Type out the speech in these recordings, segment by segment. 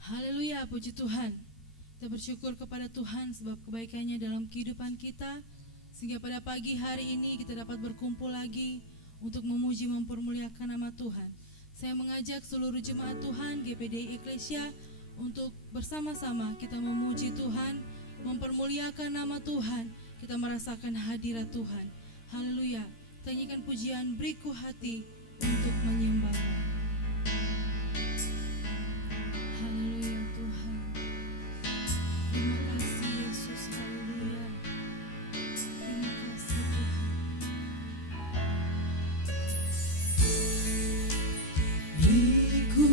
Haleluya, puji Tuhan. Kita bersyukur kepada Tuhan sebab kebaikannya dalam kehidupan kita, sehingga pada pagi hari ini kita dapat berkumpul lagi untuk memuji mempermuliakan nama Tuhan. Saya mengajak seluruh jemaat Tuhan GPDI Eklesia untuk bersama-sama kita memuji Tuhan, mempermuliakan nama Tuhan, kita merasakan hadirat Tuhan. Haleluya. Kita nyanyikan pujian Beriku Hati untuk menyembah. Haleluya Tuhan. Terima kasih Yesus. Haleluya. Terima kasih Tuhan. Beriku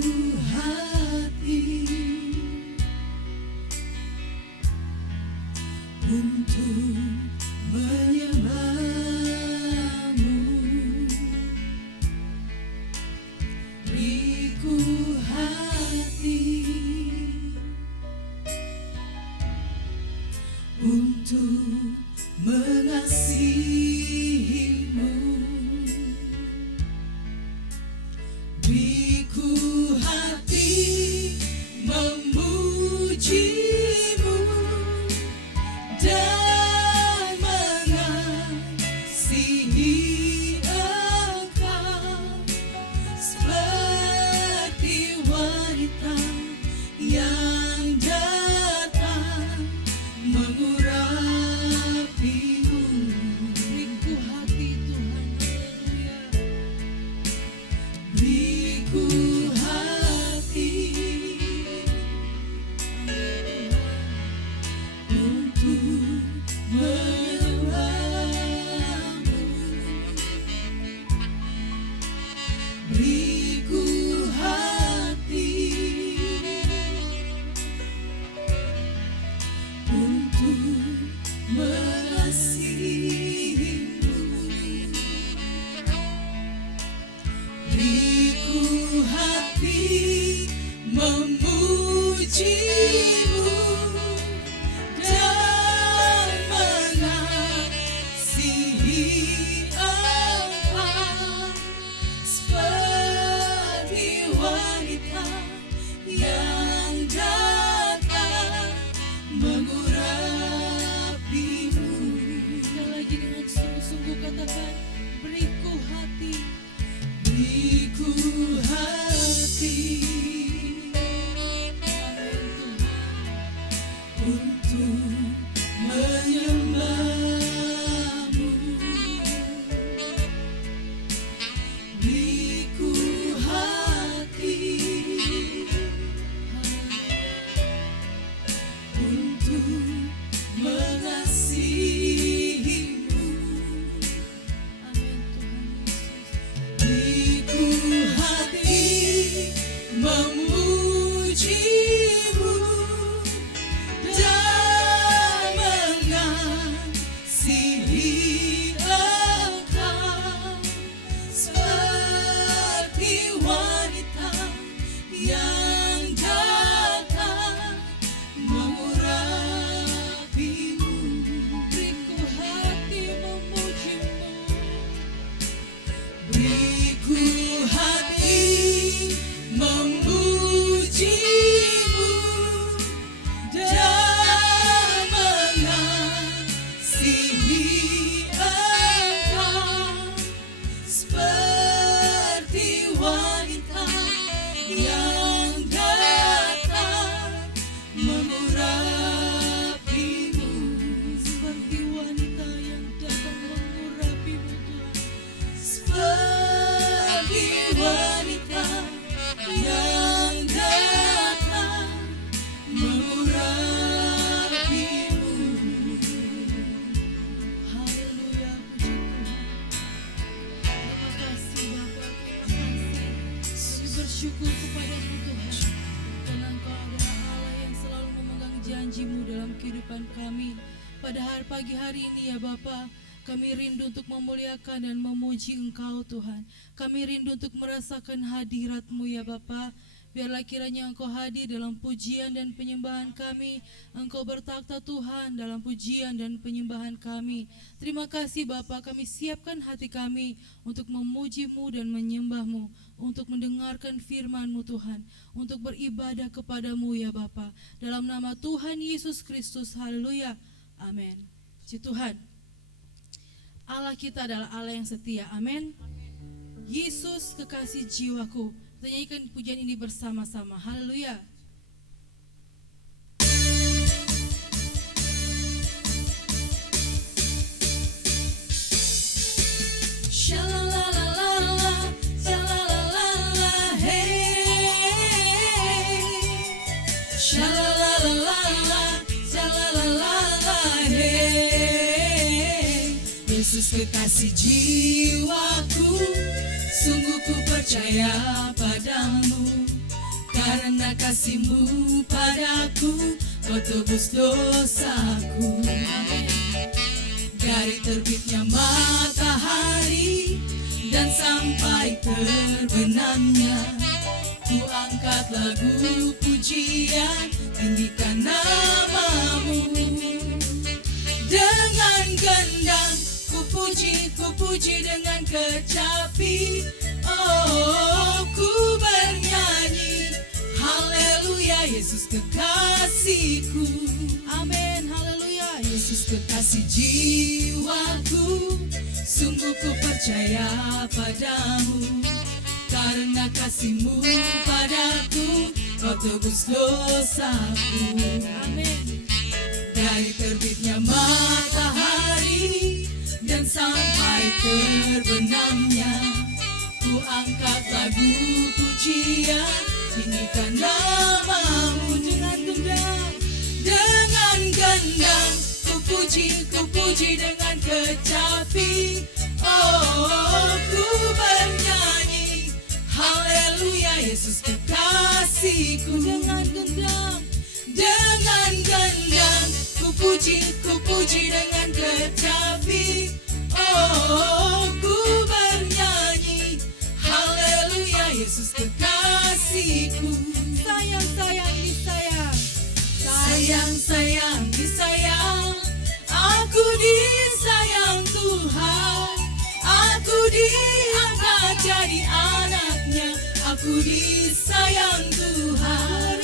hati untuk menyembahmu. Beriku hati untuk mengasihimu. Beriku hati memujimu dan mengasihi Engkau seperti wanita yang datang mengurapimu. Beriku hati Tuhan, haleluya. Beriku hati untuk menyembahmu. Beriku hati untuk mengasihimu. Beriku hati memujimu dan mengasihi Engkau seperti wanita yang datang mengurapimu. Sekali lagi dengan sungguh-sungguh katakan, beriku hati, beriku hati. Amin Tuhan. Untuk menyembahmu. Beriku hati untuk mengasihimu. Amin Tuhan Yesus. Beriku hati memujimu dan mengasihi Engkau seperti wanita yang datang mengurapimu. Beriku hati memujimu. Beriku hati memujimu dan mengasihi Engkau seperti wanita yang datang mengurapimu. Seperti wanita yang datang mengurapimu Tuhan. Seperti wanita yang datang mengurapimu. Haleluya, puji Tuhan. Terima kasih Bapa, terima kasih. Kami bersyukur kepadamu Tuhan, karena Engkau adalah Allah yang selalu memegang janji-Mu dalam kehidupan kami. Pada pagi hari ini ya Bapa, kami rindu untuk memuliakan dan memuji Engkau Tuhan. Kami rindu untuk merasakan hadirat-Mu ya Bapa. Biarlah kiranya Engkau hadir dalam pujian dan penyembahan kami. Engkau bertakhta Tuhan dalam pujian dan penyembahan kami. Terima kasih Bapa, kami siapkan hati kami untuk memuji-Mu dan menyembah-Mu, untuk mendengarkan firman-Mu Tuhan, untuk beribadah kepada-Mu ya Bapa. Dalam nama Tuhan Yesus Kristus, haleluya, amin. Puji Tuhan. Allah kita adalah Allah yang setia, amin. Yesus kekasih jiwaku. Kita nyanyikan pujian ini bersama-sama, haleluya. Shalalalala, shalalalala, hey. Shalalalala, shalalalala, hey. Yesus kekasih jiwaku, sungguh ku percaya padamu, karena kasih-Mu padaku, Kau tebus dosaku. Dari terbitnya matahari dan sampai terbenamnya, ku angkat lagu pujian, tinggikan nama-Mu. Dengan gendang ku puji dengan kecapi. Oh, ku bernyanyi, haleluya, Yesus kekasihku. Amin, haleluya. Yesus kekasih jiwaku, sungguh ku percaya padamu, karena kasih-Mu padaku, Kau tebus dosaku. Amin. Dari terbitnya matahari dan sampai terbenamnya, ku angkat lagu pujian, tinggikan nama-Mu. Dengan gendang ku puji dengan kecapi. Oh, ku bernyanyi, haleluya, Yesus kekasihku. Dengan gendang ku puji dengan kecapi. Oh, ku bernyanyi, haleluya, Yesus kekasihku. Sayang disayang, aku disayang Tuhan. Aku diangkat jadi anaknya, aku disayang Tuhan.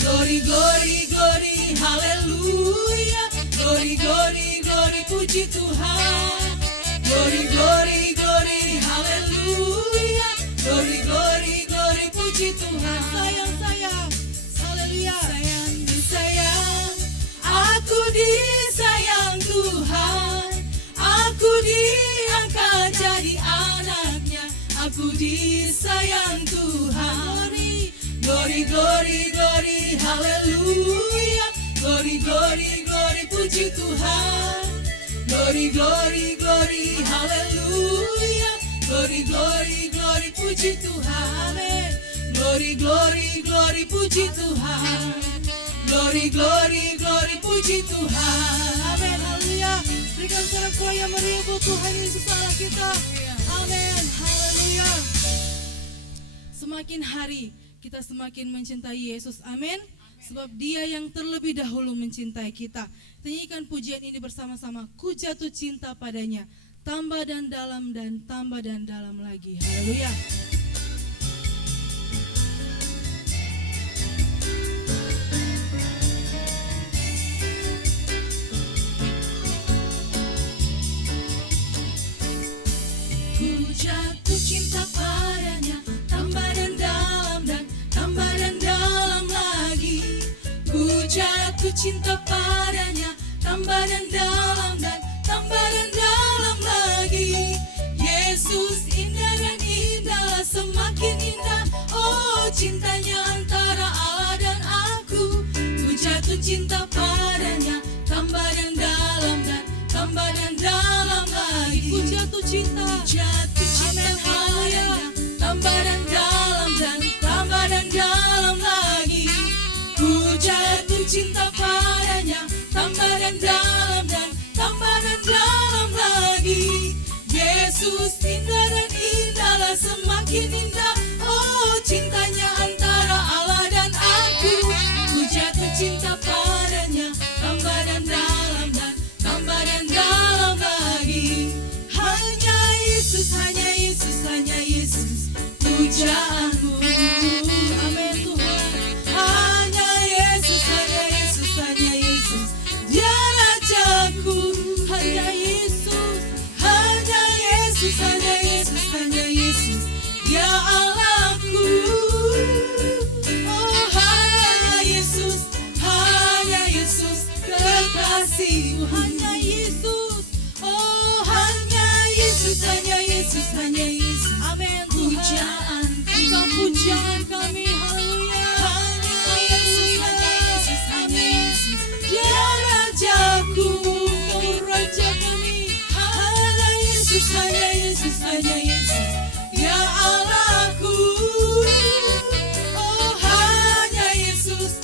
Glory, glory, glory, haleluya. Glory, glory, glory, puji Tuhan. Glory, glory, glory, haleluya. Glory, glory, glory, puji Tuhan. Sayang, haleluya. Disayang, aku disayang Tuhan. Aku diangkat jadi anaknya, aku disayang Tuhan. Glory, glory, glory, haleluya. Glory, glory, glory, puji Tuhan. Glory, glory, glory, haleluya. Glory, glory, glory, puji Tuhan. Glory, glory, glory, puji Tuhan. Glory, glory, glory, puji Tuhan. Amin, haleluya. Berikan suara koar yang meriah buat Tuhan Yesus Allah kita. Amin, haleluya. Semakin hari kita semakin mencintai Yesus, amin. Sebab Dia yang terlebih dahulu mencintai kita. Kita nyanyikan pujian ini bersama-sama. Ku jatuh cinta padanya, tambah dan dalam dan tambah dan dalam lagi. Haleluya. Ku jatuh cinta padanya, tambah dan dalam dan tambah dan dalam lagi. Ku jatuh cinta padanya, tambah dan dalam dan tambah dan dalam lagi. Yesus indah dan indah, semakin indah. Oh, cintanya antara Allah dan aku. Ku jatuh cinta padanya, tambah dan dalam dan tambah dan dalam lagi. Ku jatuh cinta padanya, tambah dan dalam dan tambah dan dalam lagi. Ku jatuh cinta padanya, tambah dan dalam dan tambah dan dalam lagi. Yesus indah dan indahlah, semakin indah. Oh, cintanya antara pujaanmu. Amin Tuhan. Hanya Yesus, hanya Yesus, hanya Yesus, Dia Rajaku. Hanya Yesus, hanya Yesus, hanya Yesus, hanya Yesus, Dia Allahku. Oh hanya Yesus, hanya Yesus, kekasihku. Hanya Yesus, oh hanya Yesus, hanya Yesus, hanya Yesus. Amin Tuhan. Engkau pujaan kami, haleluya. Hanya Yesus, hanya Yesus, hanya Yesus, Dia Rajaku. Engkau Raja kami. Hanya Yesus, hanya Yesus, hanya Yesus, Ya Allahku. Oh hanya Yesus,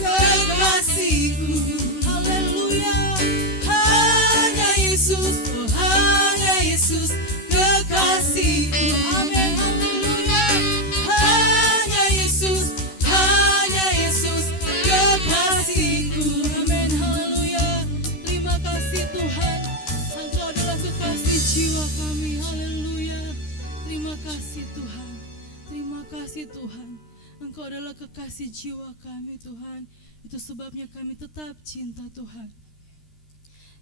kekasihku. Haleluya. Hanya Yesus, oh hanya Yesus, kekasihku. Amin. Haleluya. Hanya Yesus, kekasihku. Amin. Haleluya. Terima kasih Tuhan. Engkau adalah kekasih jiwa kami. Haleluya. Terima kasih Tuhan. Terima kasih Tuhan. Engkau adalah kekasih jiwa kami Tuhan. Itu sebabnya kami tetap cinta Tuhan.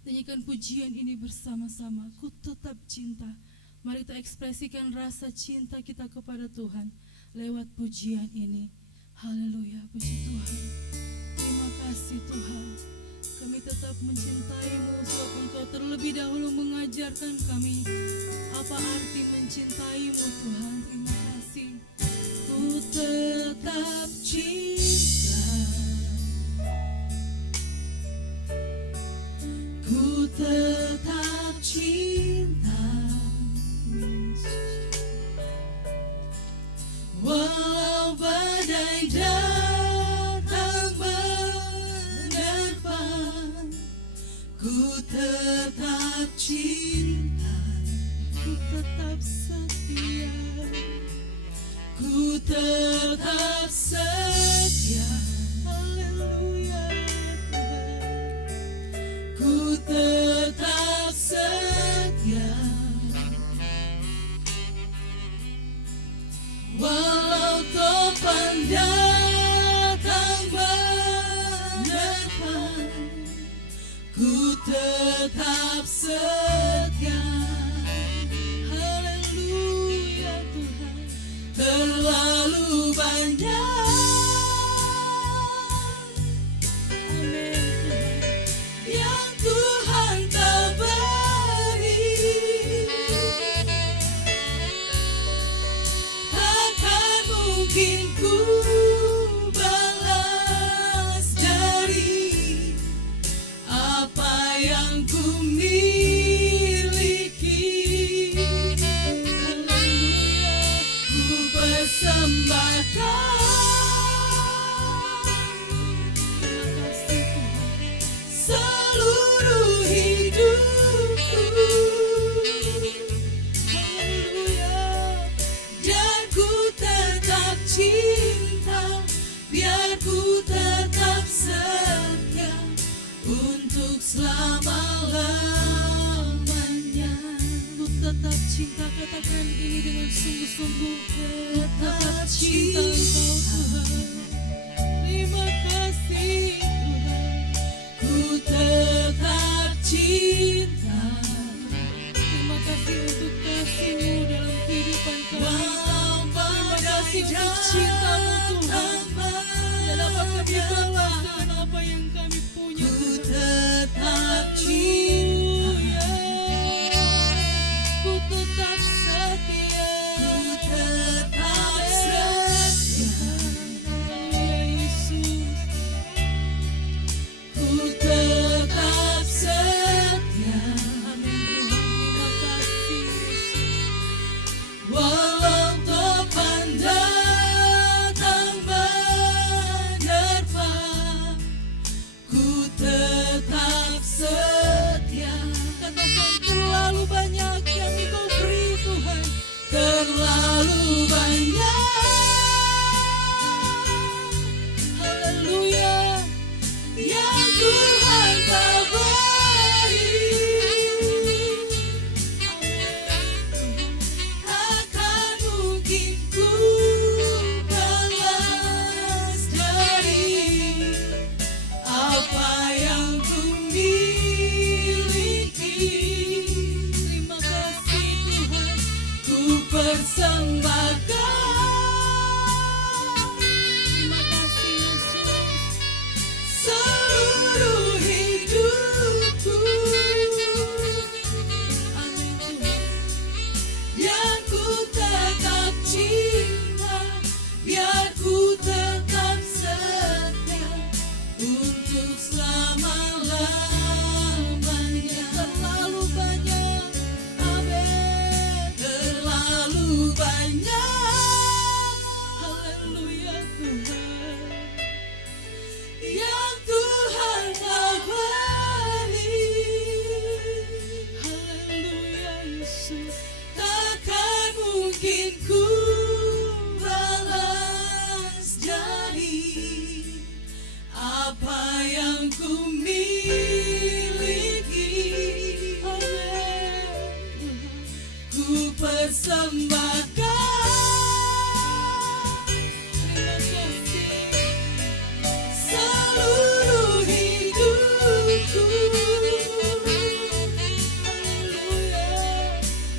Nyanyikan pujian ini bersama-sama. Ku tetap cinta. Mari kita ekspresikan rasa cinta kita kepada Tuhan lewat pujian ini. Haleluya, puji Tuhan. Terima kasih Tuhan. Kami tetap mencintai-Mu sebab Engkau terlebih dahulu mengajarkan kami apa arti mencintai-Mu Tuhan. Terima kasih. Ku tetap cinta. Ku tetap cinta. Walau badai datang menerpa, ku tetap cinta. Ku tetap setia. Ku tetap setia. Haleluya Tuhan. Ku tetap setia. Walau topan datang menerpa, ku tetap setia. Haleluya Tuhan. Terlalu banyak, amin Tuhan, yang Tuhan tak beri. Takkan mungkin ku balas dari apa yang ku miliki. Haleluya. Ku persembahkan. Terima kasih Tuhan. Seluruh hidupku. Haleluya. Dan ku tetap cinta, biar ku tetap setia untuk selama-lamanya. Ku tetap cinta, katakan ini dengan sungguh-sungguh. Tetap cinta Engkau Tuhan. Terima kasih Tuhan. Ku tetap cinta. Terima kasih untuk kasih-Mu dalam kehidupan kami. Terima kasih untuk cinta-Mu Tuhan. Dan dapat kami balas dengan apa yang kami punya. Ku tetap cinta. Ku tetap setia. Ku tetap setia. Haleluya Yesus. Ku tetap setia. Amin Tuhan. Terima kasih Yesus. Walau topan datang menerpa, seluruh hidupku.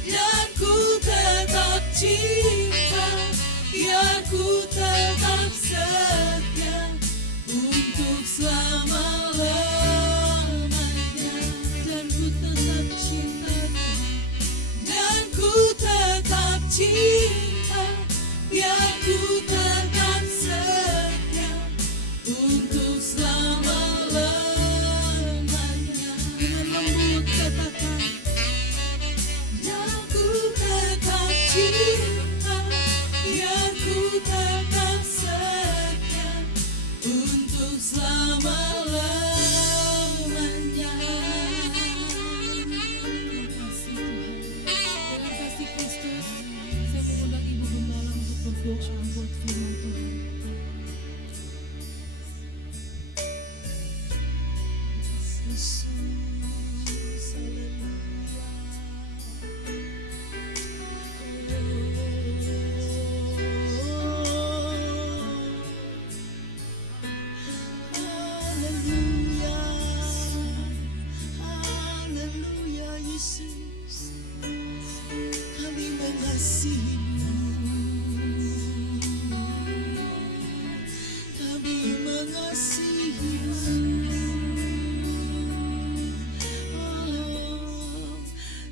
Dan ku tetap cinta, biar ku tetap setia untuk selama-lamanya. Dan ku tetap cinta, dan ku tetap cinta, biar ku tetap setia untuk selama-lamanya. Dengan lembut katakan, dan ku tetap cinta, biar ku tetap setia untuk selama-lamanya. Terima kasih Tuhan. Dalam kasih Kristus, saya mengundang Ibu Gembala untuk berdoa buat firman Tuhan. Yesus, haleluya. Haleluya Yesus, kami mengasihi-Mu, kami mengasihi-Mu. Oh,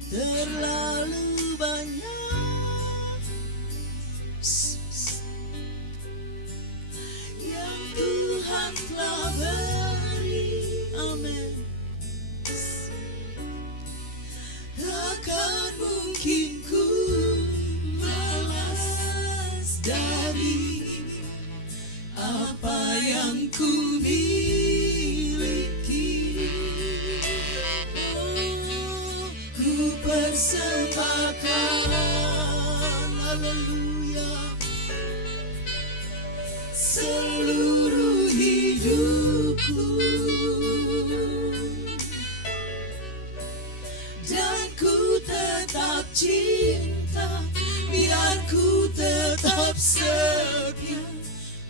terlalu banyak Yesus, yang Tuhan telah beri. Amin. Takkan mungkin ku balas dari apa yang ku miliki. Oh, ku persembahkan, haleluya, seluruh hidupku. Dan ku tetap cinta, biar ku tetap setia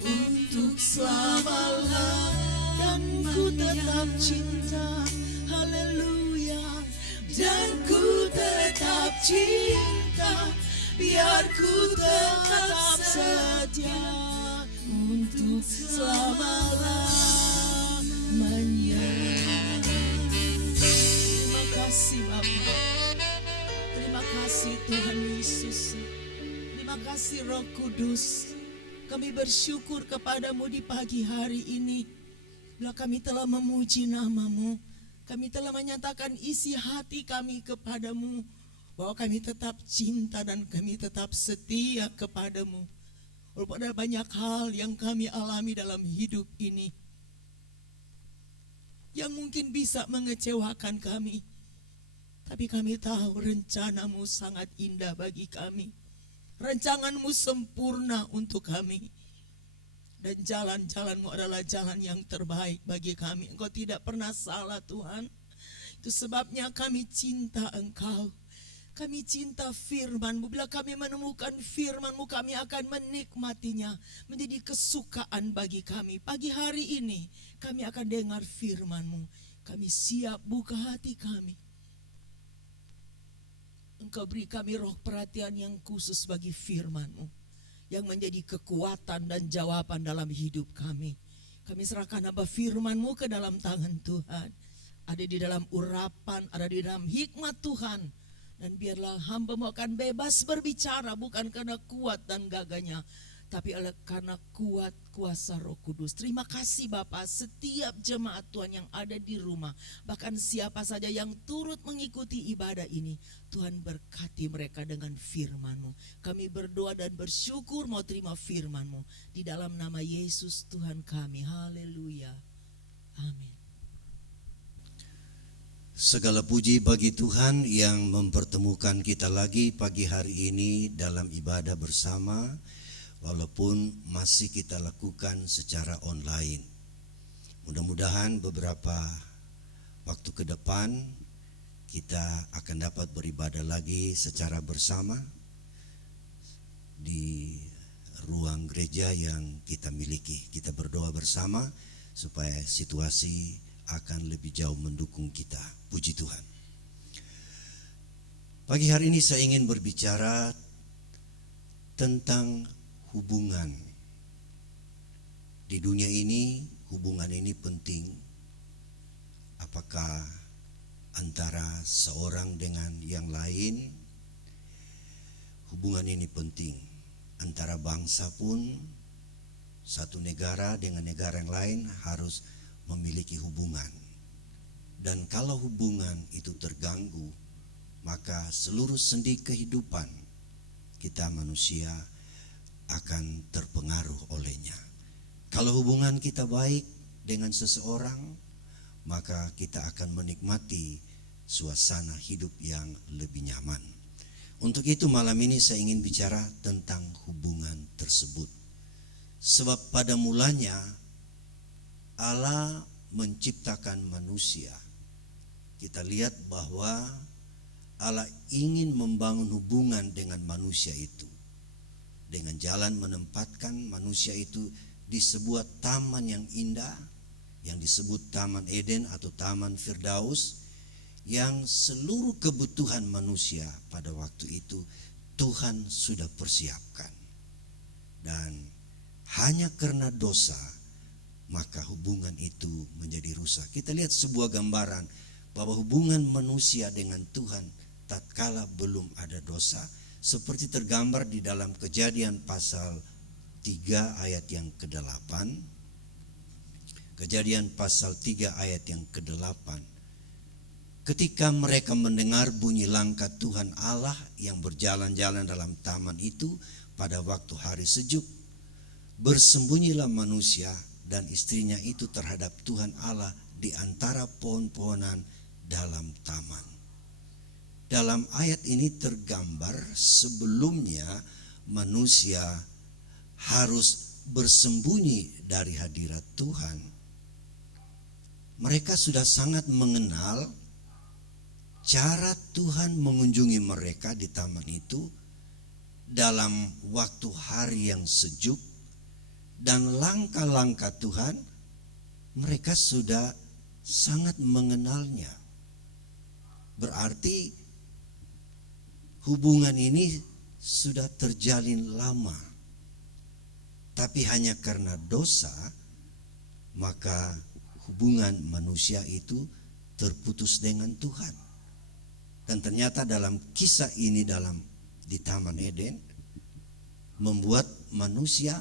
untuk selama-lamanya. Dan ku tetap cinta, haleluya. Dan ku tetap cinta, biar ku tetap setia untuk selama-lamanya. Terima kasih Bapa. Terima kasih Tuhan Yesus. Terima kasih Roh Kudus. Kami bersyukur kepadamu di pagi hari ini. Bila kami telah memuji nama-Mu, kami telah menyatakan isi hati kami kepadamu, bahwa kami tetap cinta dan kami tetap setia kepadamu. Walaupun ada banyak hal yang kami alami dalam hidup ini, yang mungkin bisa mengecewakan kami, tapi kami tahu rencana-Mu sangat indah bagi kami. Rancangan-Mu sempurna untuk kami. Dan jalan-jalan-Mu adalah jalan yang terbaik bagi kami. Engkau tidak pernah salah Tuhan. Itu sebabnya kami cinta Engkau. Kami cinta firman-Mu. Bila kami menemukan firman-Mu, kami akan menikmatinya. Menjadi kesukaan bagi kami. Pagi hari ini kami akan dengar firman-Mu. Kami siap buka hati kami. Engkau beri kami roh perhatian yang khusus bagi firman-Mu, yang menjadi kekuatan dan jawaban dalam hidup kami. Kami serahkan apa firman-Mu ke dalam tangan Tuhan. Ada di dalam urapan, ada di dalam hikmat Tuhan. Dan biarlah hamba-Mu akan bebas berbicara, bukan karena kuat dan gagahnya, tapi karena kuat kuasa Roh Kudus. Terima kasih Bapa, setiap jemaat Tuhan yang ada di rumah, bahkan siapa saja yang turut mengikuti ibadah ini, Tuhan berkati mereka dengan firman-Mu. Kami berdoa dan bersyukur mau terima firman-Mu. Di dalam nama Yesus Tuhan kami. Haleluya. Amin. Segala puji bagi Tuhan yang mempertemukan kita lagi pagi hari ini dalam ibadah bersama, walaupun masih kita lakukan secara online. Mudah-mudahan beberapa waktu ke depan kita akan dapat beribadah lagi secara bersama. di ruang gereja yang kita miliki. Kita berdoa bersama supaya situasi akan lebih jauh mendukung kita. Puji Tuhan. Pagi hari ini saya ingin berbicara tentang hubungan. Di dunia ini, hubungan ini penting. Apakah antara seorang dengan yang lain, hubungan ini penting. Antara bangsa pun, satu negara dengan negara yang lain harus memiliki hubungan. Dan kalau hubungan itu terganggu, maka seluruh sendi kehidupan kita manusia akan terpengaruh olehnya. Kalau hubungan kita baik dengan seseorang, maka kita akan menikmati suasana hidup yang lebih nyaman. Untuk itu malam ini saya ingin bicara tentang hubungan tersebut. Sebab pada mulanya Allah menciptakan manusia. Kita lihat bahwa Allah ingin membangun hubungan dengan manusia itu. Dengan jalan menempatkan manusia itu di sebuah taman yang indah, yang disebut Taman Eden atau Taman Firdaus, yang seluruh kebutuhan manusia pada waktu itu Tuhan sudah persiapkan. Dan hanya karena dosa, maka hubungan itu menjadi rusak. Kita lihat sebuah gambaran bahwa hubungan manusia dengan Tuhan tatkala belum ada dosa, seperti tergambar di dalam Kejadian pasal 3 ayat yang ke-8. Kejadian pasal 3 ayat yang ke-8. Ketika mereka mendengar bunyi langkah Tuhan Allah yang berjalan-jalan dalam taman itu pada waktu hari sejuk, bersembunyilah manusia dan istrinya itu terhadap Tuhan Allah di antara pohon-pohonan dalam taman. Dalam ayat ini tergambar sebelumnya manusia harus bersembunyi dari hadirat Tuhan. Mereka sudah sangat mengenal cara Tuhan mengunjungi mereka di taman itu dalam waktu hari yang sejuk, dan langkah-langkah Tuhan mereka sudah sangat mengenalnya. Berarti hubungan ini sudah terjalin lama. Tapi hanya karena dosa, maka hubungan manusia itu terputus dengan Tuhan. Dan ternyata dalam kisah ini di Taman Eden, membuat manusia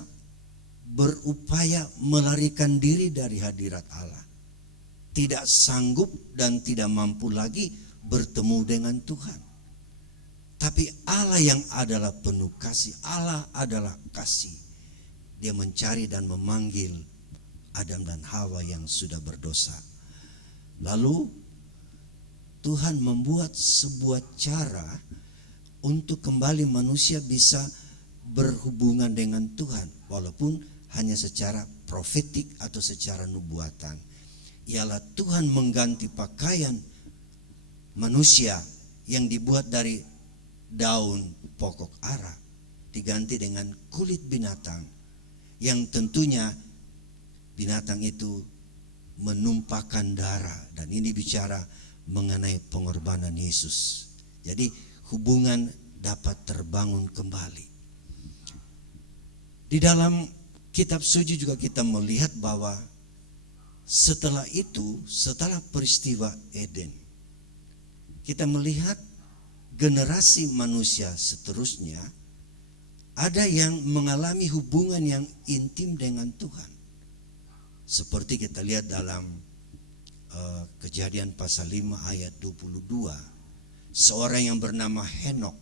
berupaya melarikan diri dari hadirat Allah. Tidak sanggup dan tidak mampu lagi bertemu dengan Tuhan. Tapi Allah yang adalah penuh kasih, Allah adalah kasih. Dia mencari dan memanggil Adam dan Hawa yang sudah berdosa. Lalu Tuhan membuat sebuah cara untuk kembali manusia bisa berhubungan dengan Tuhan, walaupun hanya secara profetik atau secara nubuatan. Ialah Tuhan mengganti pakaian manusia yang dibuat dari daun pokok ara, diganti dengan kulit binatang, yang tentunya binatang itu menumpahkan darah. Dan ini bicara mengenai pengorbanan Yesus. Jadi hubungan dapat terbangun kembali. Di dalam kitab suci juga kita melihat bahwa setelah itu, setelah peristiwa Eden, kita melihat generasi manusia seterusnya ada yang mengalami hubungan yang intim dengan Tuhan. Seperti kita lihat dalam Kejadian pasal 5 ayat 22. Seorang yang bernama Henok,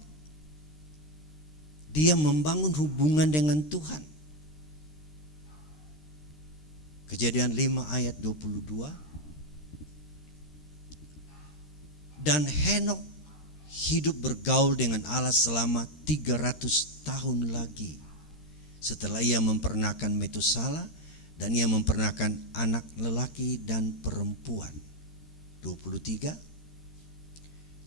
dia membangun hubungan dengan Tuhan. Kejadian 5 ayat 22. Dan Henok hidup bergaul dengan Allah selama 300 tahun lagi. Setelah ia memperanakan Metusala, dan ia memperanakan anak lelaki dan perempuan. 23.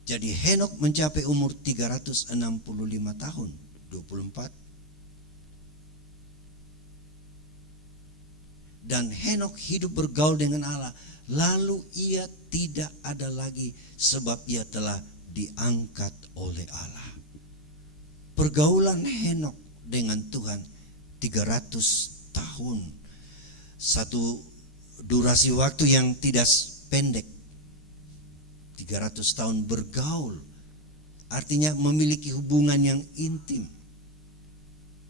Jadi Henok mencapai umur 365 tahun. 24. Dan Henokh hidup bergaul dengan Allah. Lalu ia tidak ada lagi sebab ia telah diangkat oleh Allah. Pergaulan Henokh dengan Tuhan 300 tahun. Satu durasi waktu yang tidak pendek. 300 tahun bergaul. Artinya memiliki hubungan yang intim.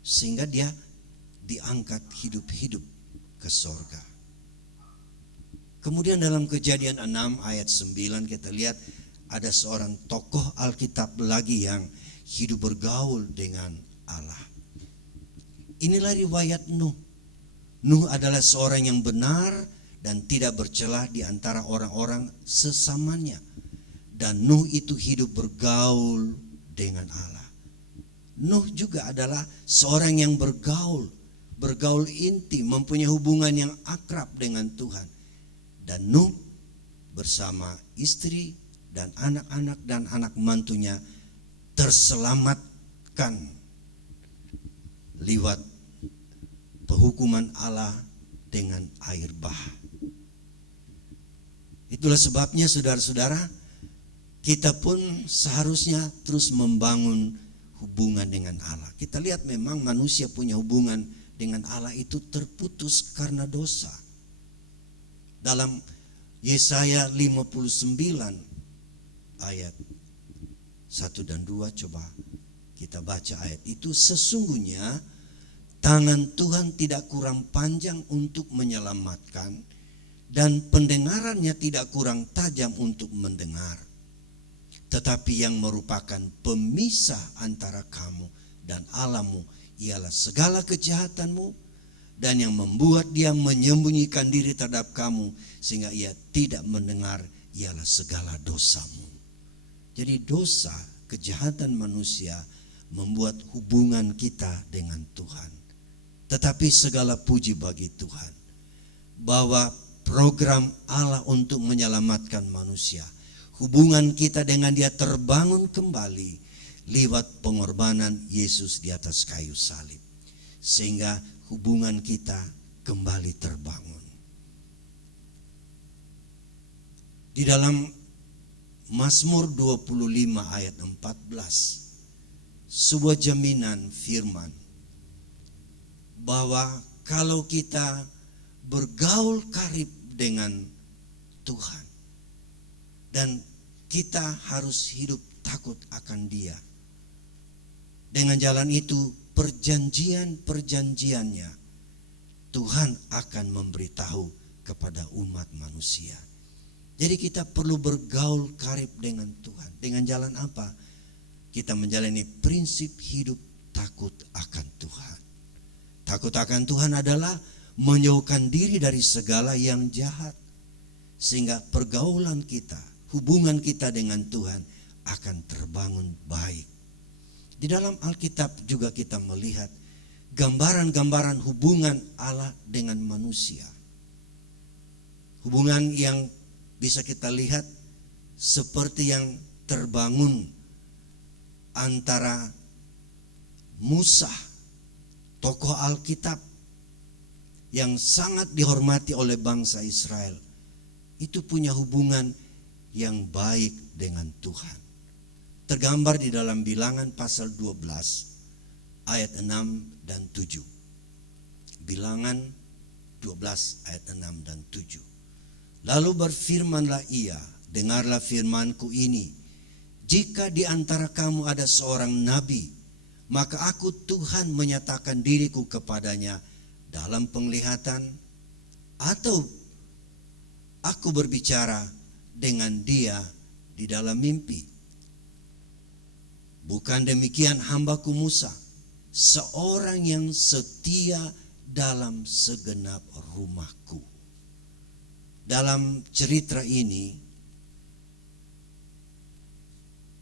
Sehingga dia diangkat hidup-hidup ke sorga. Kemudian dalam Kejadian 6 ayat 9 kita lihat ada seorang tokoh Alkitab lagi yang hidup bergaul dengan Allah. Inilah riwayat Nuh. Nuh adalah seorang yang benar dan tidak bercelah di antara orang-orang sesamanya. Dan Nuh itu hidup bergaul dengan Allah. Nuh juga adalah seorang yang bergaul intim, mempunyai hubungan yang akrab dengan Tuhan. Dan Nuh bersama istri dan anak-anak dan anak mantunya terselamatkan lewat penghukuman Allah dengan air bah. Itulah sebabnya saudara-saudara, kita pun seharusnya terus membangun hubungan dengan Allah. Kita lihat memang manusia punya hubungan dengan Allah itu terputus karena dosa. Dalam Yesaya 59 ayat 1 dan 2, coba kita baca ayat itu. Sesungguhnya tangan Tuhan tidak kurang panjang untuk menyelamatkan, dan pendengarannya tidak kurang tajam untuk mendengar. Tetapi yang merupakan pemisah antara kamu dan Allahmu ialah segala kejahatanmu, dan yang membuat dia menyembunyikan diri terhadap kamu sehingga ia tidak mendengar ialah segala dosamu. Jadi dosa, kejahatan manusia membuat hubungan kita dengan Tuhan. Tetapi segala puji bagi Tuhan bahwa program Allah untuk menyelamatkan manusia, hubungan kita dengan Dia terbangun kembali lewat pengorbanan Yesus di atas kayu salib. Sehingga hubungan kita kembali terbangun. Di dalam Mazmur 25 ayat 14, sebuah jaminan firman bahwa kalau kita bergaul karib dengan Tuhan dan kita harus hidup takut akan Dia, dengan jalan itu perjanjian-perjanjiannya Tuhan akan memberitahu kepada umat manusia. Jadi kita perlu bergaul karib dengan Tuhan. Dengan jalan apa? Kita menjalani prinsip hidup takut akan Tuhan. Takut akan Tuhan adalah menjauhkan diri dari segala yang jahat. Sehingga pergaulan kita, hubungan kita dengan Tuhan akan terbangun baik. Di dalam Alkitab juga kita melihat gambaran-gambaran hubungan Allah dengan manusia. Hubungan yang bisa kita lihat seperti yang terbangun antara Musa, tokoh Alkitab yang sangat dihormati oleh bangsa Israel. Itu punya hubungan yang baik dengan Tuhan. Tergambar di dalam Bilangan pasal 12 ayat 6 dan 7. Bilangan 12 ayat 6 dan 7. Lalu berfirmanlah ia, dengarlah firmanku ini. Jika di antara kamu ada seorang nabi, maka aku Tuhan menyatakan diriku kepadanya dalam penglihatan, atau aku berbicara dengan dia di dalam mimpi. Bukan demikian hambaku Musa, seorang yang setia dalam segenap rumahku. Dalam cerita ini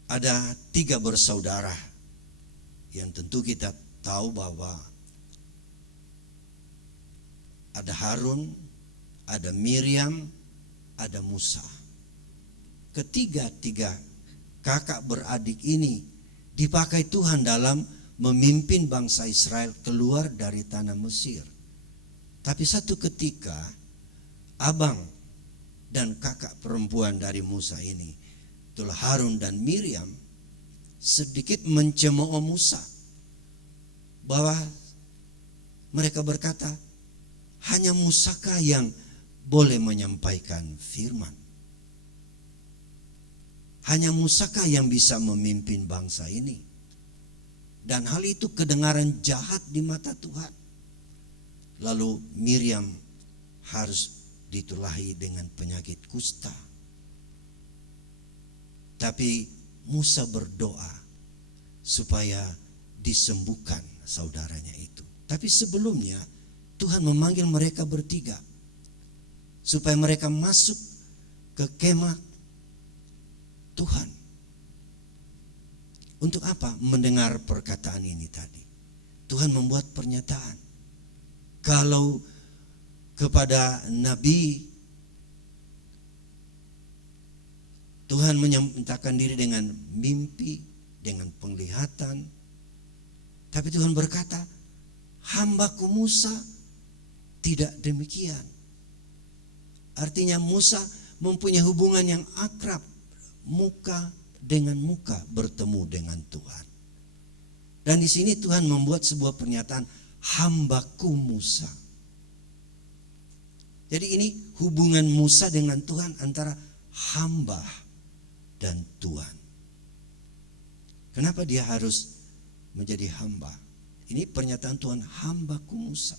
ada 3 bersaudara yang tentu kita tahu bahwa ada Harun, ada Miriam, ada Musa. Ketiga-tiga kakak beradik ini dipakai Tuhan dalam memimpin bangsa Israel keluar dari tanah Mesir. Tapi satu ketika abang dan kakak perempuan dari Musa ini, itulah Harun dan Miriam, sedikit mencemooh Musa, bahwa mereka berkata, hanya Musakah yang boleh menyampaikan firman? Hanya Musakah yang bisa memimpin bangsa ini? Dan hal itu kedengaran jahat di mata Tuhan. Lalu Miriam harus ditulahi dengan penyakit kusta. Tapi Musa berdoa supaya disembuhkan saudaranya itu. Tapi sebelumnya Tuhan memanggil mereka bertiga supaya mereka masuk ke kemah Tuhan. Untuk apa? Mendengar perkataan ini tadi. Tuhan membuat pernyataan. Kalau kepada Nabi Tuhan menyatakan diri dengan mimpi, dengan penglihatan. Tapi Tuhan berkata, hambaku Musa tidak demikian. Artinya Musa mempunyai hubungan yang akrab, muka dengan muka bertemu dengan Tuhan. Dan di sini Tuhan membuat sebuah pernyataan, hambaku Musa. Jadi ini hubungan Musa dengan Tuhan antara hamba dan Tuhan. Kenapa dia harus menjadi hamba? Ini pernyataan Tuhan, hambaku Musa.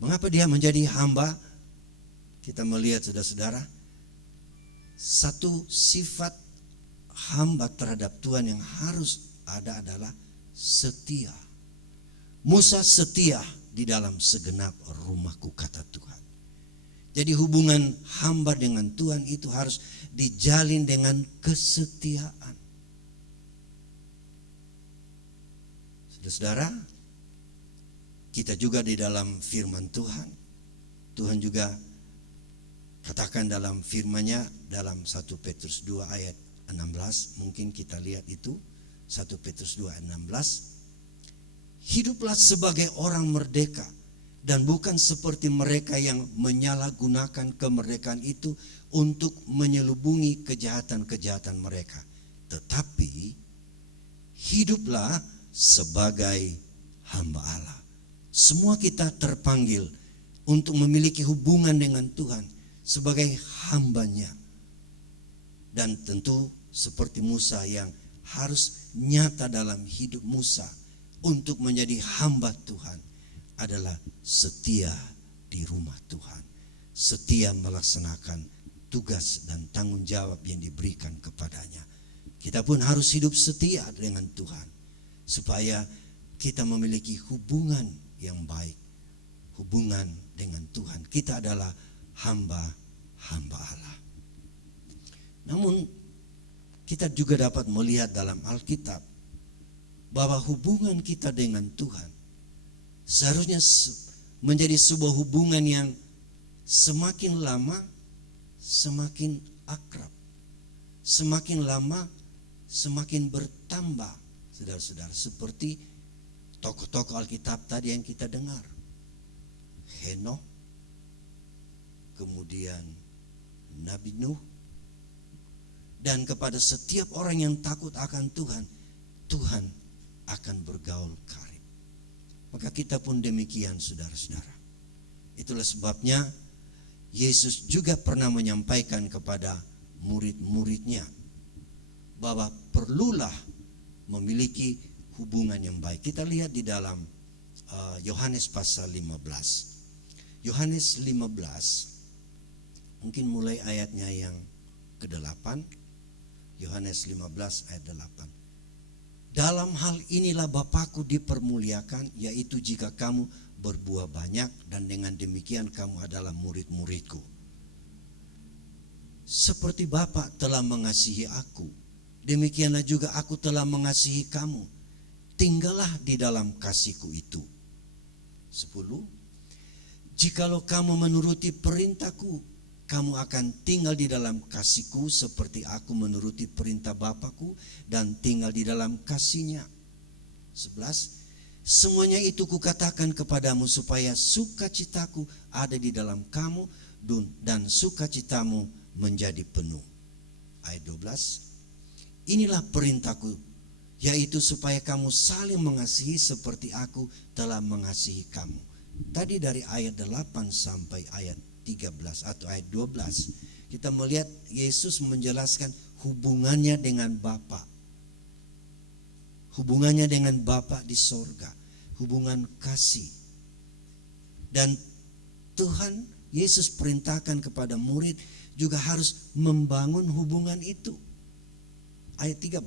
Mengapa dia menjadi hamba? Kita melihat saudara-saudara, satu sifat hamba terhadap Tuhan yang harus ada adalah setia. Musa setia di dalam segenap rumahku, kata Tuhan. Jadi hubungan hamba dengan Tuhan itu harus dijalin dengan kesetiaan. Saudara, kita juga di dalam firman Tuhan, Tuhan juga katakan dalam firman-Nya dalam 1 Petrus 2 ayat 16, mungkin kita lihat itu 1 Petrus 2 ayat 16. Hiduplah sebagai orang merdeka dan bukan seperti mereka yang menyalahgunakan kemerdekaan itu untuk menyelubungi kejahatan-kejahatan mereka. Tetapi hiduplah sebagai hamba Allah. Semua kita terpanggil untuk memiliki hubungan dengan Tuhan sebagai hambanya. Dan tentu seperti Musa yang harus nyata dalam hidup Musa untuk menjadi hamba Tuhan adalah setia di rumah Tuhan. Setia melaksanakan tugas dan tanggung jawab yang diberikan kepadanya. Kita pun harus hidup setia dengan Tuhan supaya kita memiliki hubungan yang baik, hubungan dengan Tuhan. Kita adalah hamba Allah. Namun kita juga dapat melihat dalam Alkitab bahwa hubungan kita dengan Tuhan seharusnya menjadi sebuah hubungan yang semakin lama semakin akrab, semakin lama semakin bertambah, saudara-saudara, seperti tokoh-tokoh Alkitab tadi yang kita dengar. Henokh, kemudian Nabi Nuh, dan kepada setiap orang yang takut akan Tuhan, Tuhan akan bergaul karib. Maka kita pun demikian, saudara-saudara. Itulah sebabnya Yesus juga pernah menyampaikan kepada murid-muridnya bahwa perlulah memiliki hubungan yang baik. Kita lihat di dalam Yohanes pasal 15. Yohanes 15, mungkin mulai ayatnya yang ke-8. Yohanes 15 ayat 8. Dalam hal inilah Bapakku dipermuliakan, yaitu jika kamu berbuah banyak, dan dengan demikian kamu adalah murid-muridku. Seperti Bapa telah mengasihi aku, demikianlah juga aku telah mengasihi kamu. Tinggallah di dalam kasihku itu. 10. Jikalau kamu menuruti perintahku, kamu akan tinggal di dalam kasihku seperti aku menuruti perintah Bapakku dan tinggal di dalam kasihnya. 11. Semuanya itu kukatakan kepadamu supaya sukacitaku ada di dalam kamu dan sukacitamu menjadi penuh. Ayat 12. Inilah perintahku, yaitu supaya kamu saling mengasihi seperti aku telah mengasihi kamu. Tadi dari ayat 8 sampai ayat 13 atau ayat 12 kita melihat Yesus menjelaskan hubungannya dengan Bapa. Hubungannya dengan Bapa di sorga, hubungan kasih. Dan Tuhan Yesus perintahkan kepada murid juga harus membangun hubungan itu. Ayat 13.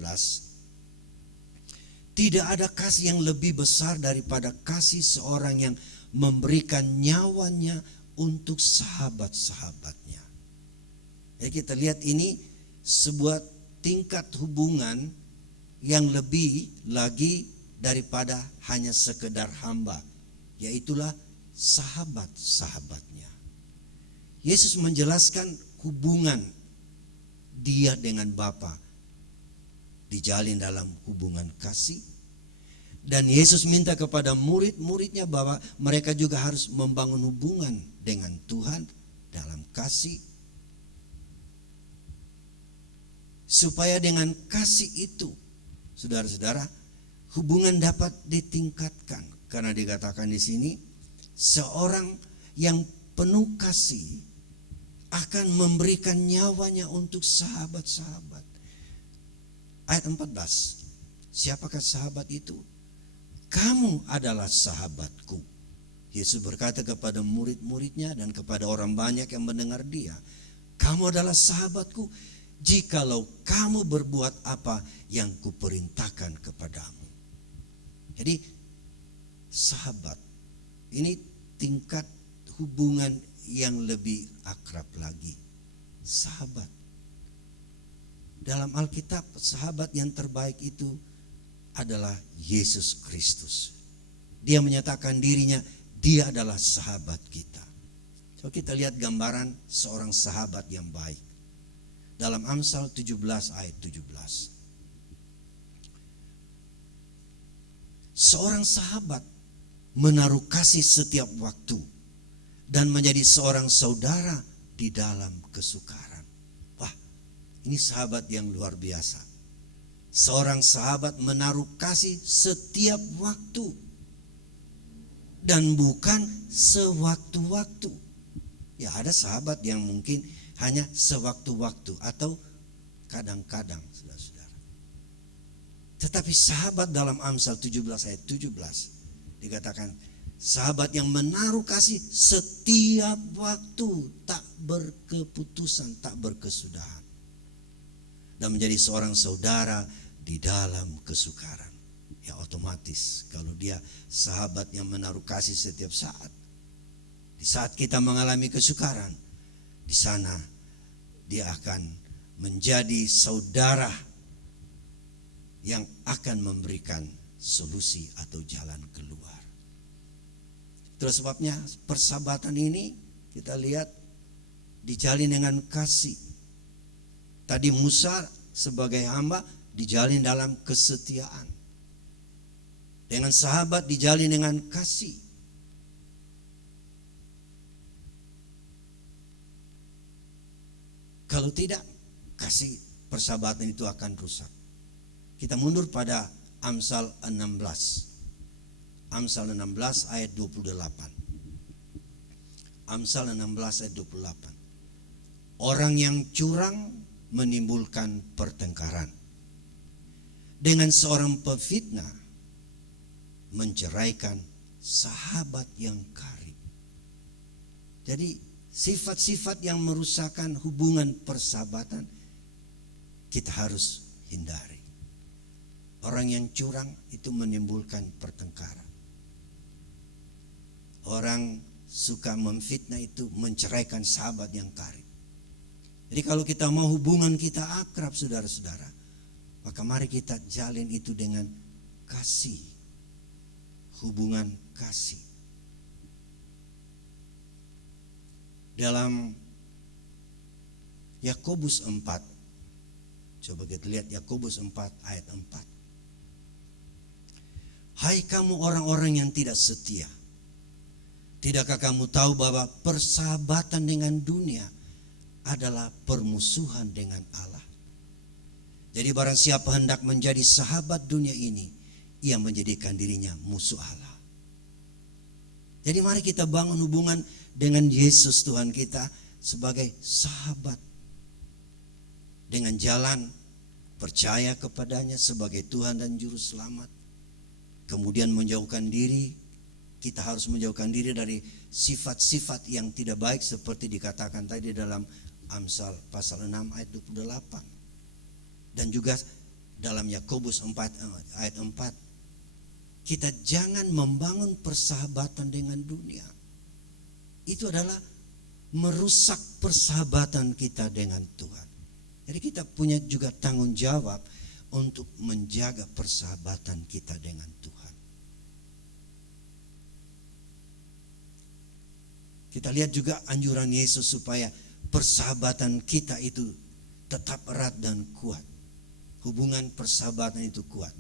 Tidak ada kasih yang lebih besar daripada kasih seorang yang memberikan nyawanya untuk sahabat-sahabatnya. Jadi kita lihat ini sebuah tingkat hubungan yang lebih lagi daripada hanya sekedar hamba, yaitulah sahabat-sahabatnya. Yesus menjelaskan hubungan dia dengan Bapa dijalin dalam hubungan kasih. Dan Yesus minta kepada murid-muridnya bahwa mereka juga harus membangun hubungan dengan Tuhan dalam kasih. Supaya dengan kasih itu, saudara-saudara, hubungan dapat ditingkatkan. Karena dikatakan di sini, seorang yang penuh kasih akan memberikan nyawanya untuk sahabat-sahabat. Ayat 14. Siapakah sahabat itu? Kamu adalah sahabatku. Yesus berkata kepada murid-muridnya dan kepada orang banyak yang mendengar dia, kamu adalah sahabatku jikalau kamu berbuat apa yang kuperintahkan kepadamu. Jadi sahabat ini tingkat hubungan yang lebih akrab lagi. Sahabat. Dalam Alkitab sahabat yang terbaik itu adalah Yesus Kristus. Dia menyatakan dirinya, dia adalah sahabat kita. So kita lihat gambaran seorang sahabat yang baik. Dalam Amsal 17 ayat 17. Seorang sahabat menaruh kasih setiap waktu dan menjadi seorang saudara di dalam kesukaran. Wah, ini sahabat yang luar biasa. Seorang sahabat menaruh kasih setiap waktu dan bukan sewaktu-waktu. Ya, ada sahabat yang mungkin hanya sewaktu-waktu atau kadang-kadang, saudara-saudara. Tetapi sahabat dalam Amsal 17 ayat 17 dikatakan sahabat yang menaruh kasih setiap waktu, tak berkeputusan, tak berkesudahan, dan menjadi seorang saudara di dalam kesukaran. Ya otomatis kalau dia sahabat yang menaruh kasih setiap saat, di saat kita mengalami kesukaran, di sana dia akan menjadi saudara yang akan memberikan solusi atau jalan keluar. Terus sebabnya persahabatan ini kita lihat dijalin dengan kasih. Tadi Musa sebagai hamba dijalin dalam kesetiaan. Dengan sahabat dijalin dengan kasih. Kalau tidak, kasih persahabatan itu akan rusak. Kita mundur pada Amsal 16. Amsal 16 ayat 28. Amsal 16 ayat 28. Orang yang curang menimbulkan pertengkaran. Dengan seorang pefitnah menceraikan sahabat yang karib. Jadi sifat-sifat yang merusakkan hubungan persahabatan kita harus hindari. Orang yang curang itu menimbulkan pertengkaran. Orang suka memfitnah itu menceraikan sahabat yang karib. Jadi kalau kita mau hubungan kita akrab, saudara-saudara, maka mari kita jalin itu dengan kasih. Hubungan kasih. Dalam Yakobus 4, coba kita lihat Yakobus 4 ayat 4. Hai kamu orang-orang yang tidak setia, tidakkah kamu tahu bahwa persahabatan dengan dunia adalah permusuhan dengan Allah? Jadi barang siapa hendak menjadi sahabat dunia ini, ia menjadikan dirinya musuh Allah. Jadi mari kita bangun hubungan dengan Yesus Tuhan kita sebagai sahabat. Dengan jalan percaya kepadanya sebagai Tuhan dan Juru Selamat. Kemudian menjauhkan diri, kita harus menjauhkan diri dari sifat-sifat yang tidak baik seperti dikatakan tadi dalam Amsal pasal 6 ayat 28. Dan juga dalam Yakobus 4 ayat 4. Kita jangan membangun persahabatan dengan dunia. Itu adalah merusak persahabatan kita dengan Tuhan. Jadi kita punya juga tanggung jawab untuk menjaga persahabatan kita dengan Tuhan. Kita lihat juga anjuran Yesus supaya persahabatan kita itu tetap erat dan kuat. Hubungan persahabatan itu kuat.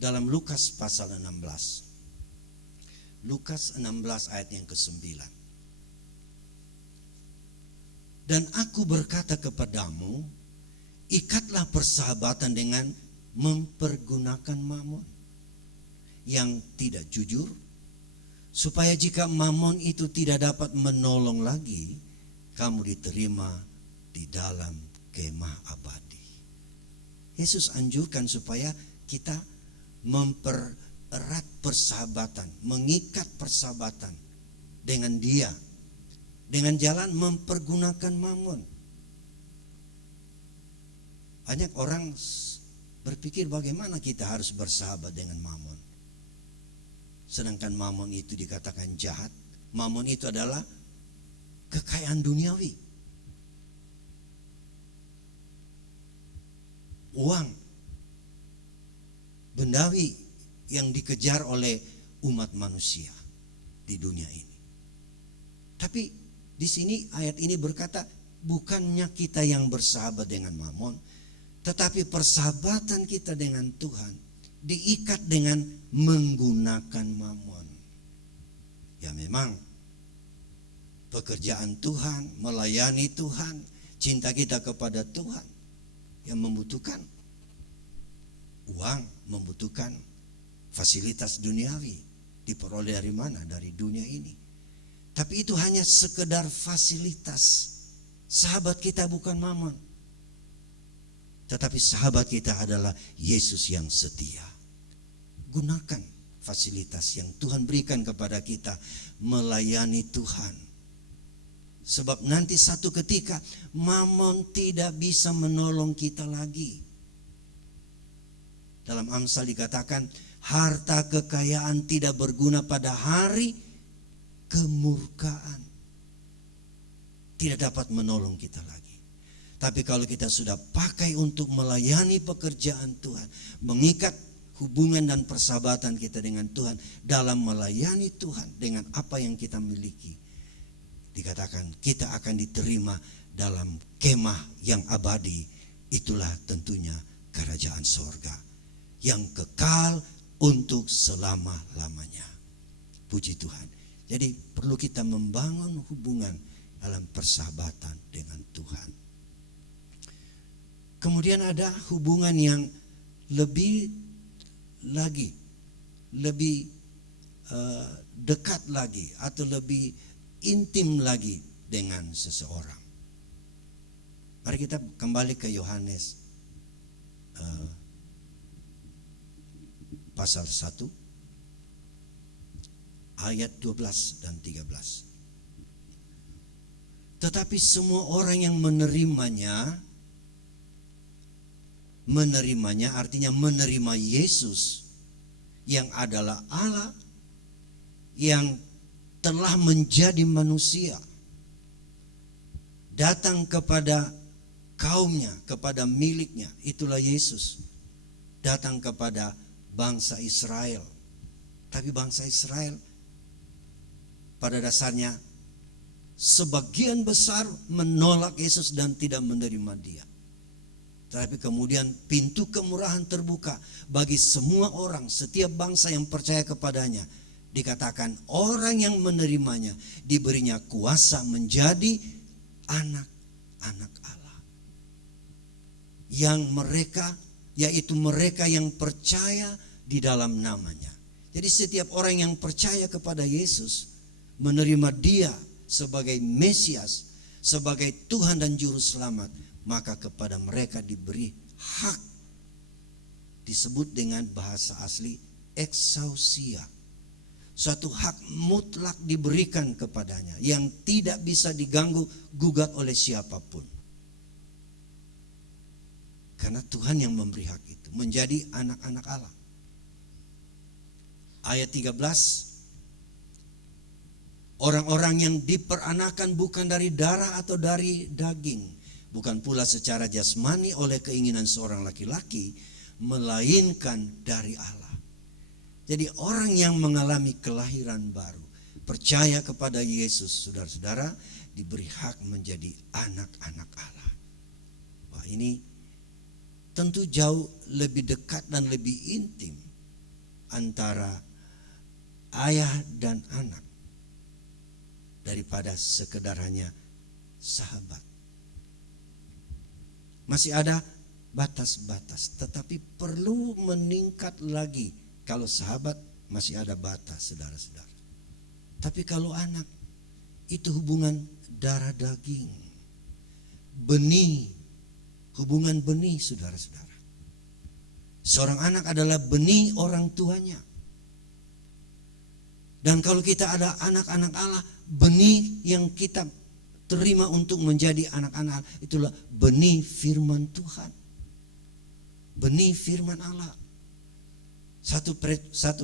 Dalam Lukas pasal 16. Lukas 16 ayat yang ke-9. Dan aku berkata kepadamu, ikatlah persahabatan dengan mempergunakan mamon yang tidak jujur, supaya jika mamon itu tidak dapat menolong lagi, kamu diterima di dalam kemah abadi. Yesus anjurkan supaya kita mempererat persahabatan, mengikat persahabatan dengan Dia, dengan jalan mempergunakan mamon. Banyak orang berpikir bagaimana kita harus bersahabat dengan mamon. Sedangkan mamon itu dikatakan jahat. Mamon itu adalah kekayaan duniawi. Uang bendawi yang dikejar oleh umat manusia di dunia ini. Tapi di sini ayat ini berkata, bukannya kita yang bersahabat dengan mamon, tetapi persahabatan kita dengan Tuhan diikat dengan menggunakan mamon. Ya memang pekerjaan Tuhan, melayani Tuhan, cinta kita kepada Tuhan yang membutuhkan uang, membutuhkan fasilitas duniawi. Diperoleh dari mana? Dari dunia ini. Tapi itu hanya sekedar fasilitas. Sahabat kita bukan mamon, tetapi sahabat kita adalah Yesus yang setia. Gunakan fasilitas yang Tuhan berikan kepada kita melayani Tuhan. Sebab nanti satu ketika mamon tidak bisa menolong kita lagi. Dalam Amsal dikatakan, harta kekayaan tidak berguna pada hari kemurkaan. Tidak dapat menolong kita lagi. Tapi kalau kita sudah pakai untuk melayani pekerjaan Tuhan, mengikat hubungan dan persahabatan kita dengan Tuhan dalam melayani Tuhan dengan apa yang kita miliki, dikatakan kita akan diterima dalam kemah yang abadi. Itulah tentunya kerajaan sorga yang kekal untuk selama-lamanya. Puji Tuhan. Jadi perlu kita membangun hubungan dalam persahabatan dengan Tuhan. Kemudian ada hubungan yang lebih lagi, lebih dekat lagi atau lebih intim lagi dengan seseorang. Mari kita kembali ke Yohanes pasal 1 ayat 12 dan 13. Tetapi semua orang yang menerimanya artinya menerima Yesus yang adalah Allah, yang telah menjadi manusia, datang kepada kaumnya, kepada miliknya. Itulah Yesus datang kepada bangsa Israel. Tapi bangsa Israel pada dasarnya sebagian besar menolak Yesus dan tidak menerima Dia. Tetapi kemudian pintu kemurahan terbuka bagi semua orang, setiap bangsa yang percaya kepadanya. Dikatakan orang yang menerimanya diberinya kuasa menjadi anak-anak Allah. Yang mereka, yaitu mereka yang percaya di dalam namanya. Jadi setiap orang yang percaya kepada Yesus, menerima Dia sebagai Mesias, sebagai Tuhan dan Juru Selamat, maka kepada mereka diberi hak, disebut dengan bahasa asli exousia. Suatu hak mutlak diberikan kepadanya yang tidak bisa diganggu gugat oleh siapapun. Karena Tuhan yang memberi hak itu, menjadi anak-anak Allah. Ayat 13, orang-orang yang diperanakan bukan dari darah atau dari daging, bukan pula secara jasmani oleh keinginan seorang laki-laki, melainkan dari Allah. Jadi orang yang mengalami kelahiran baru, percaya kepada Yesus, saudara-saudara, diberi hak menjadi anak-anak Allah. Wah, ini tentu jauh lebih dekat dan lebih intim antara ayah dan anak daripada sekedar hanya sahabat. Masih ada batas-batas, tetapi perlu meningkat lagi. Kalau sahabat masih ada batas, saudara-saudara. Tapi kalau anak, itu hubungan darah daging, benih, hubungan benih, saudara-saudara. Seorang anak adalah benih orang tuanya. Dan kalau kita ada anak-anak Allah, benih yang kita terima untuk menjadi anak-anak Allah, itulah benih firman Tuhan. Benih firman Allah. 1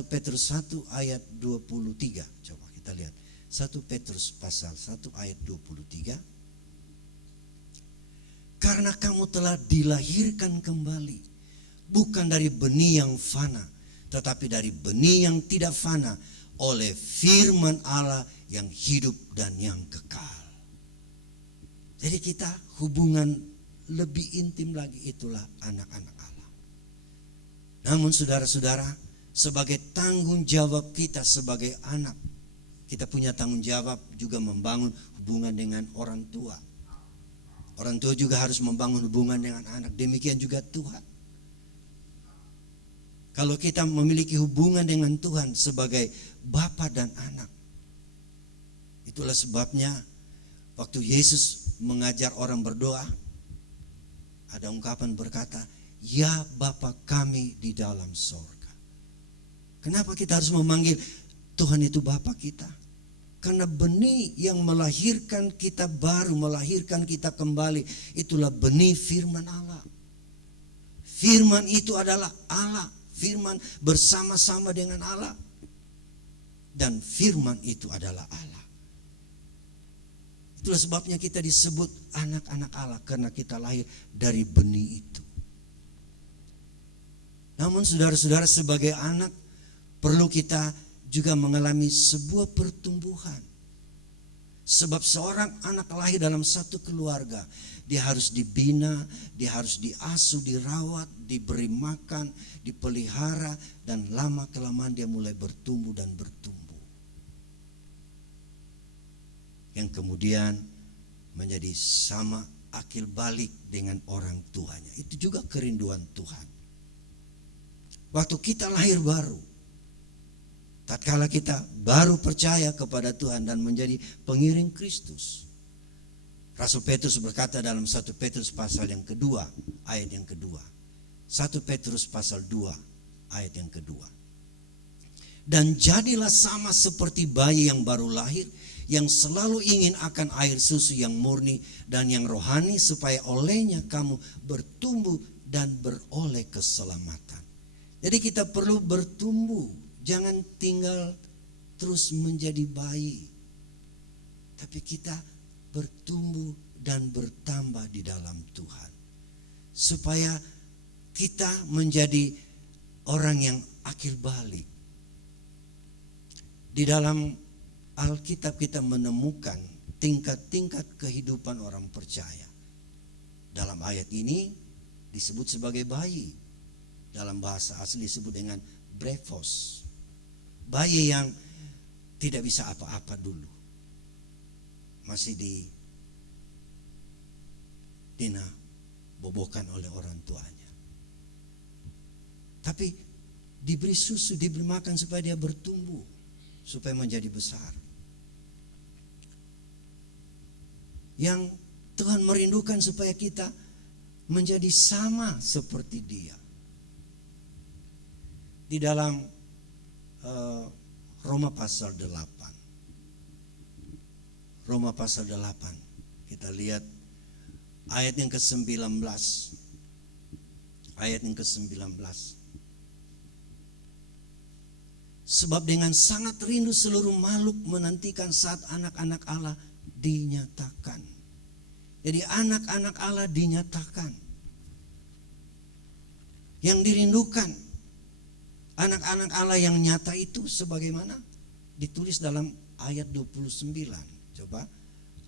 Petrus 1 ayat 23. Coba kita lihat. 1 Petrus pasal 1 ayat 23. Karena kamu telah dilahirkan kembali, bukan dari benih yang fana, tetapi dari benih yang tidak fana, oleh firman Allah yang hidup dan yang kekal. Jadi kita hubungan lebih intim lagi, itulah anak-anak Allah. Namun saudara-saudara, sebagai tanggung jawab kita sebagai anak, kita punya tanggung jawab juga membangun hubungan dengan orang tua. Orang tua juga harus membangun hubungan dengan anak. Demikian juga Tuhan. Kalau kita memiliki hubungan dengan Tuhan sebagai bapa dan anak, itulah sebabnya waktu Yesus mengajar orang berdoa, ada ungkapan berkata, ya Bapa kami di dalam sorga. Kenapa kita harus memanggil Tuhan itu Bapa kita? Karena benih yang melahirkan kita baru, melahirkan kita kembali, itulah benih firman Allah. Firman itu adalah Allah. Firman bersama-sama dengan Allah. Dan firman itu adalah Allah. Itulah sebabnya kita disebut anak-anak Allah, karena kita lahir dari benih itu. Namun saudara-saudara, sebagai anak perlu kita juga mengalami sebuah pertumbuhan. Sebab seorang anak lahir dalam satu keluarga, dia harus dibina, dia harus diasuh, dirawat, diberi makan, dipelihara, dan lama-kelamaan dia mulai bertumbuh dan bertumbuh. Yang kemudian menjadi sama akil balik dengan orang tuanya. Itu juga kerinduan Tuhan. Waktu kita lahir baru, tatkala kita baru percaya kepada Tuhan dan menjadi pengiring Kristus, Rasul Petrus berkata dalam 1 Petrus pasal yang kedua, ayat yang kedua. 1 Petrus pasal 2, ayat yang kedua. Dan jadilah sama seperti bayi yang baru lahir, yang selalu ingin akan air susu yang murni dan yang rohani, supaya olehnya kamu bertumbuh dan beroleh keselamatan. Jadi kita perlu bertumbuh, jangan tinggal terus menjadi bayi, tapi kita bertumbuh dan bertambah di dalam Tuhan, supaya kita menjadi orang yang akil balik. Di dalam Alkitab kita menemukan tingkat-tingkat kehidupan orang percaya. Dalam ayat ini disebut sebagai bayi. Dalam bahasa asli disebut dengan brephos. Bayi yang tidak bisa apa-apa dulu. Masih dina bobokan oleh orang tuanya. Tapi diberi susu, diberi makan supaya dia bertumbuh, supaya menjadi besar. Yang Tuhan merindukan supaya kita menjadi sama seperti Dia. Di dalam Roma pasal 8. Roma pasal 8. Kita lihat ayat yang ke-19. Ayat yang ke-19. Sebab dengan sangat rindu seluruh makhluk menantikan saat anak-anak Allah dinyatakan. Jadi anak-anak Allah dinyatakan. Yang dirindukan anak-anak Allah yang nyata itu sebagaimana ditulis dalam ayat 29. Coba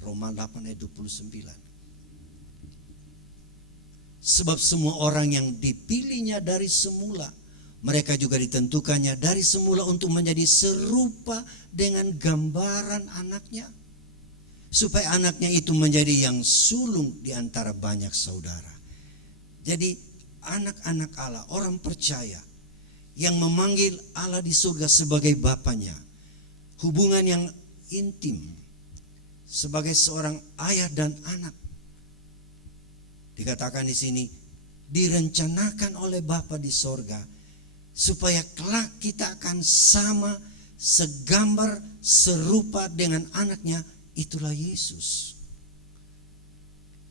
Roma 8 ayat 29. Sebab semua orang yang dipilihnya dari semula, mereka juga ditentukannya dari semula untuk menjadi serupa dengan gambaran anaknya, supaya anaknya itu menjadi yang sulung di antara banyak saudara. Jadi anak-anak Allah, orang percaya yang memanggil Allah di surga sebagai Bapanya, hubungan yang intim sebagai seorang ayah dan anak. Dikatakan di sini direncanakan oleh Bapa di sorga supaya kelak kita akan sama, segambar, serupa dengan anaknya, itulah Yesus.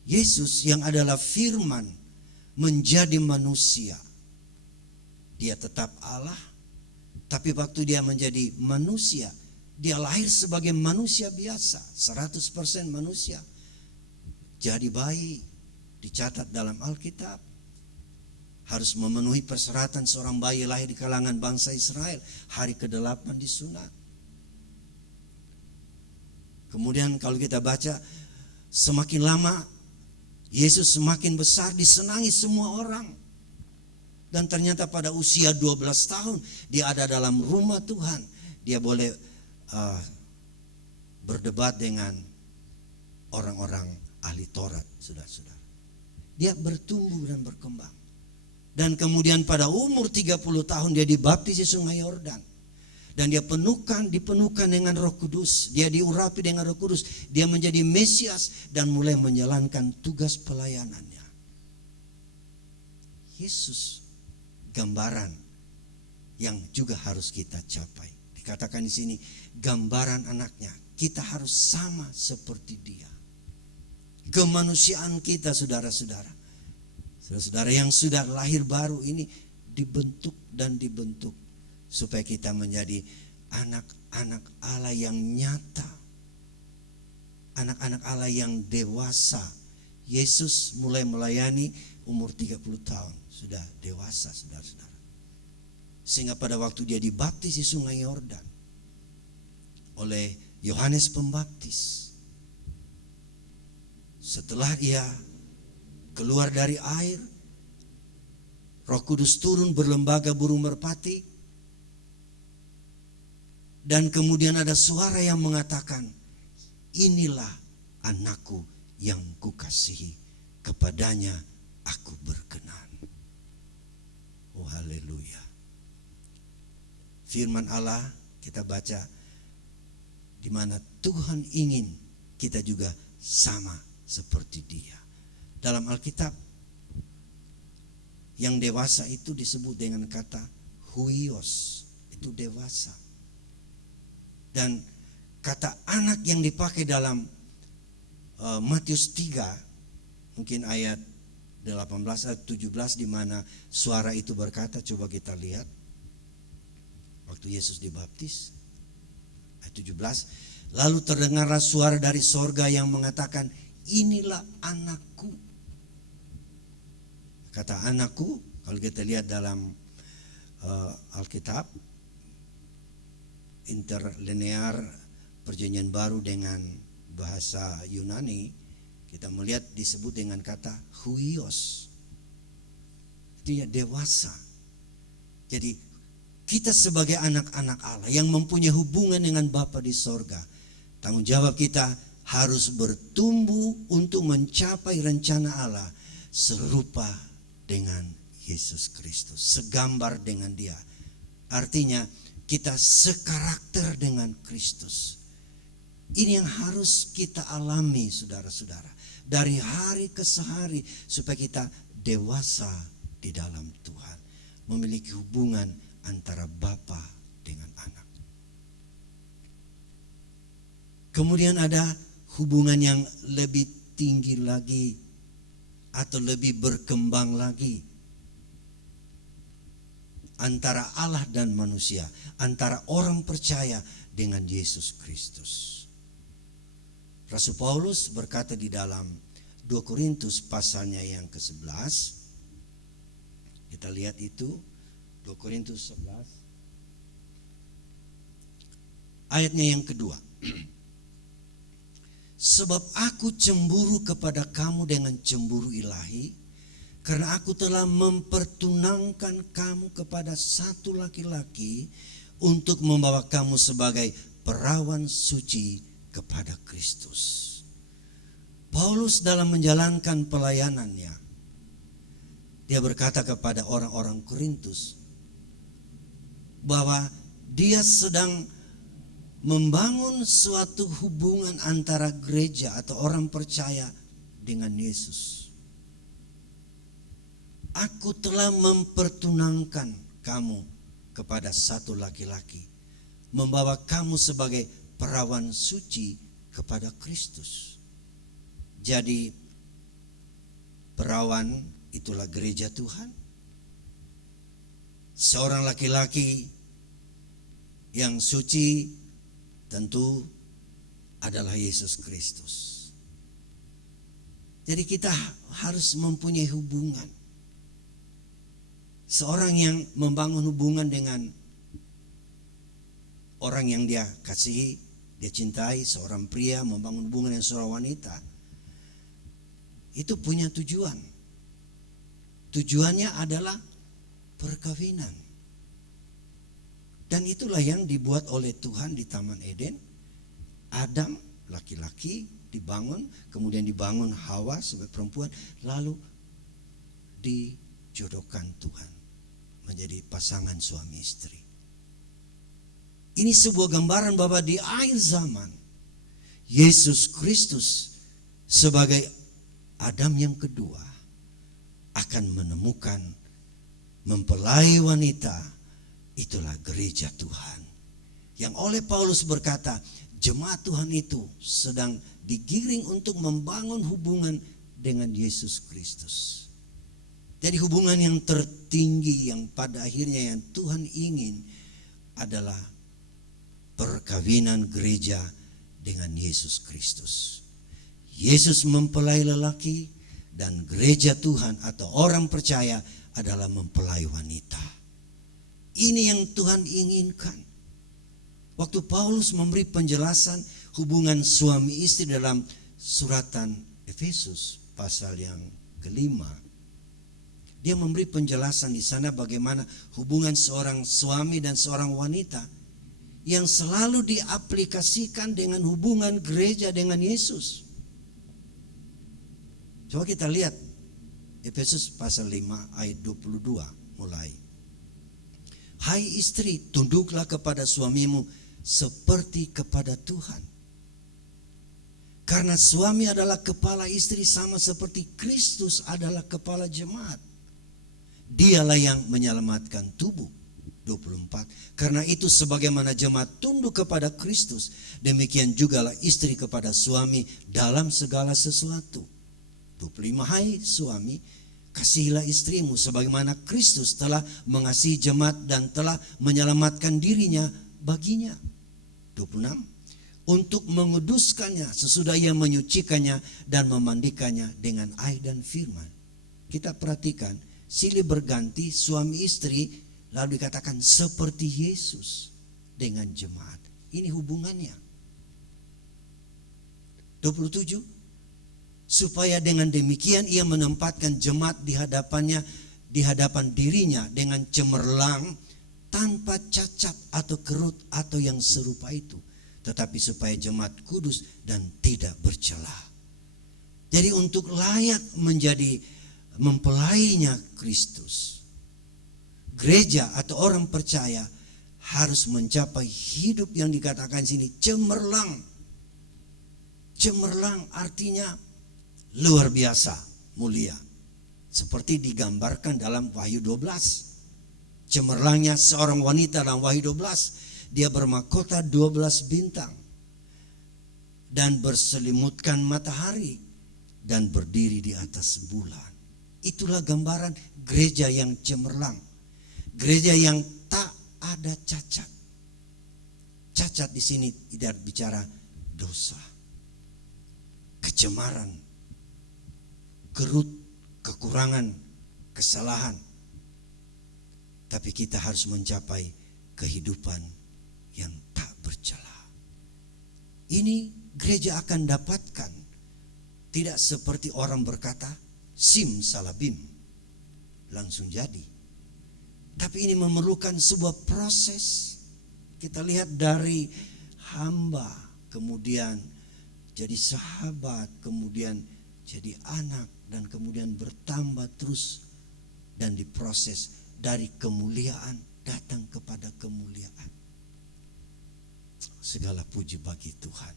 Yesus yang adalah firman menjadi manusia. Dia tetap Allah, tapi waktu dia menjadi manusia, dia lahir sebagai manusia biasa, 100% manusia. Jadi bayi, dicatat dalam Alkitab, harus memenuhi persyaratan seorang bayi lahir di kalangan bangsa Israel. Hari ke-8 disunat. Kemudian kalau kita baca, semakin lama Yesus semakin besar, disenangi semua orang. Dan ternyata pada usia 12 tahun dia ada dalam rumah Tuhan. Dia boleh berdebat dengan orang-orang ahli Taurat, saudara-saudara. Dia bertumbuh dan berkembang. Dan kemudian pada umur 30 tahun dia dibaptis di Sungai Yordan. Dan dia dipenuhkan dengan Roh Kudus. Dia diurapi dengan Roh Kudus. Dia menjadi Mesias dan mulai menjalankan tugas pelayanannya. Yesus gambaran yang juga harus kita capai. Dikatakan di sini gambaran anaknya. Kita harus sama seperti Dia. Kemanusiaan kita, saudara-saudara. Saudara-saudara yang sudah lahir baru ini dibentuk supaya kita menjadi anak-anak Allah yang nyata. Anak-anak Allah yang dewasa. Yesus mulai melayani umur 30 tahun. Sudah dewasa, saudara-saudara. Sehingga pada waktu dia dibaptis di Sungai Yordan oleh Yohanes Pembaptis, setelah dia keluar dari air, Roh Kudus turun berlembaga burung merpati, dan kemudian ada suara yang mengatakan, inilah anakku yang kukasihi, kepadanya aku berkenan. Oh haleluya. Firman Allah kita baca di mana Tuhan ingin kita juga sama seperti Dia. Dalam Alkitab yang dewasa itu disebut dengan kata huios, itu dewasa. Dan kata anak yang dipakai dalam Matius 3 mungkin ayat 18 ayat 17 di mana suara itu berkata, coba kita lihat waktu Yesus dibaptis ayat 17, lalu terdengarlah suara dari sorga yang mengatakan, inilah anakku. Kata anakku kalau kita lihat dalam Alkitab interlinear perjanjian baru dengan bahasa Yunani, kita melihat disebut dengan kata huios. artinya dewasa. Jadi kita sebagai anak-anak Allah yang mempunyai hubungan dengan Bapa di sorga, tanggung jawab kita harus bertumbuh untuk mencapai rencana Allah serupa dengan Yesus Kristus, segambar dengan Dia. Artinya kita sekarakter dengan Kristus. Ini yang harus kita alami, saudara-saudara, dari hari ke hari, supaya kita dewasa di dalam Tuhan, memiliki hubungan antara Bapa dengan anak. Kemudian ada hubungan yang lebih tinggi lagi atau lebih berkembang lagi antara Allah dan manusia, antara orang percaya dengan Yesus Kristus. Rasul Paulus berkata di dalam 2 Korintus pasalnya yang ke-11. Kita lihat itu 2 Korintus 11 ayatnya yang kedua. Sebab aku cemburu kepada kamu dengan cemburu ilahi, karena aku telah mempertunangkan kamu kepada satu laki-laki untuk membawa kamu sebagai perawan suci kepada Kristus. Paulus dalam menjalankan pelayanannya, dia berkata kepada orang-orang Korintus bahwa dia sedang membangun suatu hubungan antara gereja atau orang percaya dengan Yesus. Aku telah mempertunangkan kamu kepada satu laki-laki, membawa kamu sebagai perawan suci kepada Kristus. Jadi perawan itulah gereja Tuhan. Seorang laki-laki yang suci tentu adalah Yesus Kristus. Jadi kita harus mempunyai hubungan. Seorang yang membangun hubungan dengan orang yang dia kasihi, dia cintai, seorang pria membangun hubungan dengan seorang wanita, itu punya tujuan. Tujuannya adalah perkawinan. Dan itulah yang dibuat oleh Tuhan di Taman Eden. Adam laki-laki dibangun, kemudian dibangun Hawa sebagai perempuan, lalu dijodohkan Tuhan menjadi pasangan suami istri. Ini sebuah gambaran bahwa di akhir zaman Yesus Kristus sebagai Adam yang kedua akan menemukan mempelai wanita. Itulah gereja Tuhan yang oleh Paulus berkata, jemaat Tuhan itu sedang digiring untuk membangun hubungan dengan Yesus Kristus. Jadi hubungan yang tertinggi yang pada akhirnya yang Tuhan ingin adalah perkawinan gereja dengan Yesus Kristus. Yesus mempelai lelaki dan gereja Tuhan atau orang percaya adalah mempelai wanita. Ini yang Tuhan inginkan. Waktu Paulus memberi penjelasan hubungan suami istri dalam suratan Efesus pasal yang kelima, dia memberi penjelasan di sana bagaimana hubungan seorang suami dan seorang wanita yang selalu diaplikasikan dengan hubungan gereja dengan Yesus. Coba kita lihat Efesus pasal 5 ayat 22 mulai. Hai istri, tunduklah kepada suamimu seperti kepada Tuhan. Karena suami adalah kepala istri sama seperti Kristus adalah kepala jemaat. Dialah yang menyelamatkan tubuh. 24. Karena itu sebagaimana jemaat tunduk kepada Kristus, demikian jugalah istri kepada suami dalam segala sesuatu. 25. Hai suami, kasihilah istrimu sebagaimana Kristus telah mengasihi jemaat dan telah menyelamatkan dirinya baginya. 26. Untuk menguduskannya sesudah ia menyucikannya dan memandikannya dengan air dan firman. Kita perhatikan silih berganti suami istri, lalu dikatakan seperti Yesus dengan jemaat. Ini hubungannya. 27. Supaya dengan demikian ia menempatkan jemaat di hadapannya di hadapan dirinya dengan cemerlang, tanpa cacat atau kerut atau yang serupa itu, tetapi supaya jemaat kudus dan tidak bercela. Jadi untuk layak menjadi mempelainya Kristus, gereja atau orang percaya harus mencapai hidup yang dikatakan sini cemerlang. Cemerlang artinya luar biasa, mulia. Seperti digambarkan dalam Wahyu 12. Cemerlangnya seorang wanita dalam Wahyu 12. Dia bermahkota 12 bintang. Dan berselimutkan matahari. Dan berdiri di atas bulan. Itulah gambaran gereja yang cemerlang. Gereja yang tak ada cacat. Cacat di sini tidak bicara dosa, kecemaran, kerut, kekurangan, kesalahan. Tapi kita harus mencapai kehidupan yang tak bercela. Ini gereja akan dapatkan. Tidak seperti orang berkata sim salabim, langsung jadi. Tapi ini memerlukan sebuah proses. Kita lihat dari hamba, kemudian jadi sahabat, kemudian jadi anak, dan kemudian bertambah terus dan diproses dari kemuliaan datang kepada kemuliaan. Segala puji bagi Tuhan.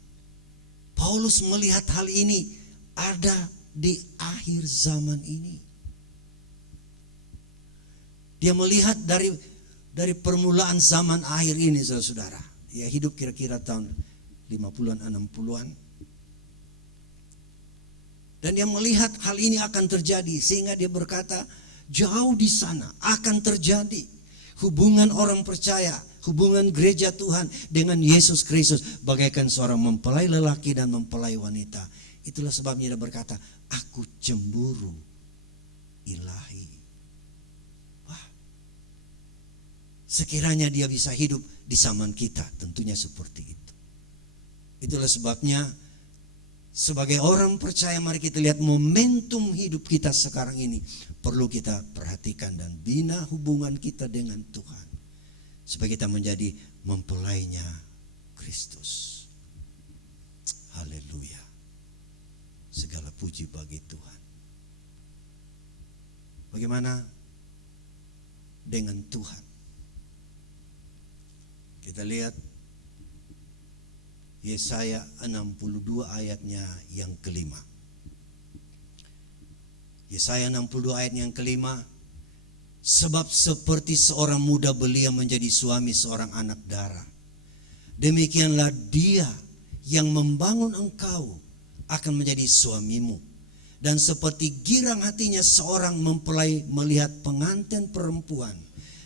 Paulus melihat hal ini ada di akhir zaman ini. Dia melihat dari permulaan zaman akhir ini, saudara-saudara. Dia hidup kira-kira tahun 50-an, 60-an. Dan dia melihat hal ini akan terjadi, sehingga dia berkata, jauh di sana akan terjadi hubungan orang percaya, hubungan gereja Tuhan dengan Yesus Kristus bagaikan seorang mempelai lelaki dan mempelai wanita. Itulah sebabnya dia berkata, aku cemburu ilahi. Wah, sekiranya dia bisa hidup di zaman kita, tentunya seperti itu. Itulah sebabnya sebagai orang percaya, mari kita lihat momentum hidup kita sekarang ini. Perlu kita perhatikan dan bina hubungan kita dengan Tuhan. Supaya kita menjadi mempelainya Kristus. Haleluya. Segala puji bagi Tuhan. Bagaimana dengan Tuhan? Kita lihat Yesaya 62 ayatnya yang kelima. Yesaya 62 ayat yang kelima. Sebab seperti seorang muda belia menjadi suami seorang anak dara, demikianlah dia yang membangun engkau akan menjadi suamimu. Dan seperti girang hatinya seorang mempelai melihat pengantin perempuan,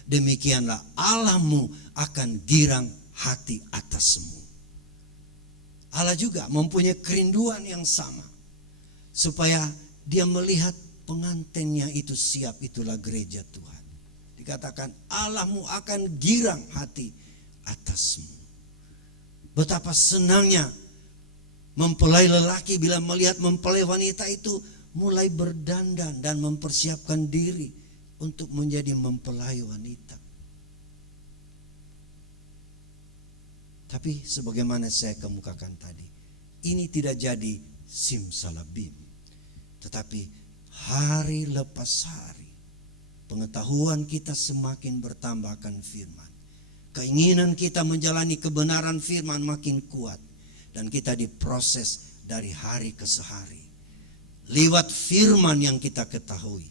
demikianlah Allahmu akan girang hati atasmu. Allah juga mempunyai kerinduan yang sama, supaya dia melihat pengantinnya itu siap. Itulah gereja Tuhan. Dikatakan Allahmu akan girang hati atasmu. Betapa senangnya mempelai lelaki bila melihat mempelai wanita itu mulai berdandan dan mempersiapkan diri untuk menjadi mempelai wanita. Tapi sebagaimana saya kemukakan tadi, ini tidak jadi simsalabim, tetapi hari lepas hari pengetahuan kita semakin bertambah akan firman. Keinginan kita menjalani kebenaran firman makin kuat, dan kita diproses dari hari ke sehari. Lewat firman yang kita ketahui,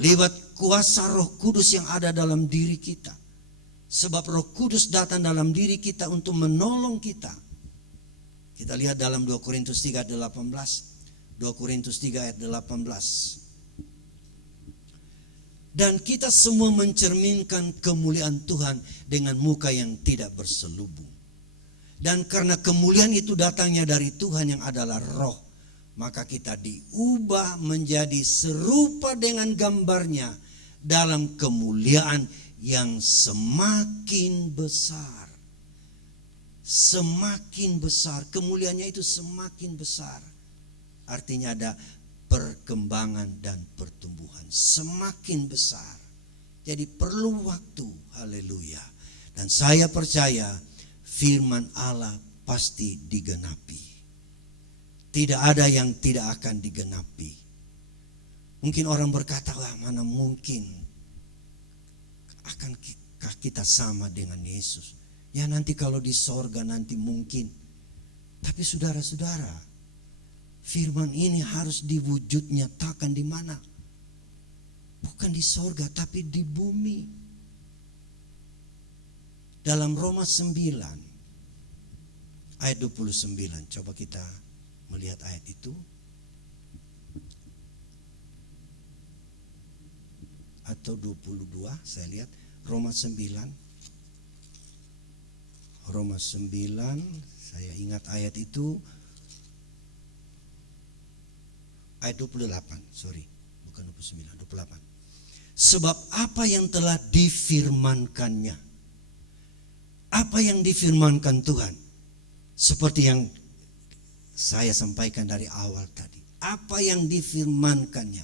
lewat kuasa Roh Kudus yang ada dalam diri kita. Sebab Roh Kudus datang dalam diri kita untuk menolong kita. Kita lihat dalam 2 Korintus 3 ayat 18. 2 Korintus 3 ayat 18. Dan kita semua mencerminkan kemuliaan Tuhan dengan muka yang tidak berselubung. Dan karena kemuliaan itu datangnya dari Tuhan yang adalah Roh, maka kita diubah menjadi serupa dengan gambarnya dalam kemuliaan yang semakin besar. Semakin besar, kemuliaannya itu semakin besar. Artinya ada perkembangan dan pertumbuhan semakin besar. Jadi perlu waktu, haleluya. Dan saya percaya firman Allah pasti digenapi. Tidak ada yang tidak akan digenapi. Mungkin orang berkata, wah mana mungkin akan kita sama dengan Yesus. Ya nanti kalau di sorga nanti mungkin. Tapi saudara-saudara, firman ini harus diwujud nyatakan di mana? Bukan di sorga tapi di bumi. Dalam Roma 9 ayat 29, coba kita melihat ayat itu. Atau 22, saya lihat Roma 9. Roma 9, saya ingat ayat itu ayat 28, sorry, bukan 29, 28. Sebab apa yang telah difirmankannya, apa yang difirmankan Tuhan, seperti yang saya sampaikan dari awal tadi, apa yang difirmankannya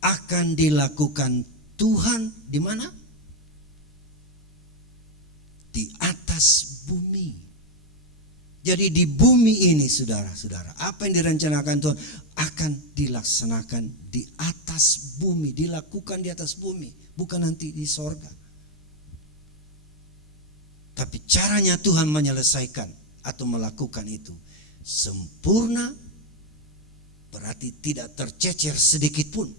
akan dilakukan Tuhan di mana? Di atas bumi. Jadi di bumi ini saudara-saudara, apa yang direncanakan Tuhan akan dilaksanakan di atas bumi, dilakukan di atas bumi, bukan nanti di sorga. Tapi caranya Tuhan menyelesaikan atau melakukan itu sempurna, berarti tidak tercecer sedikit pun.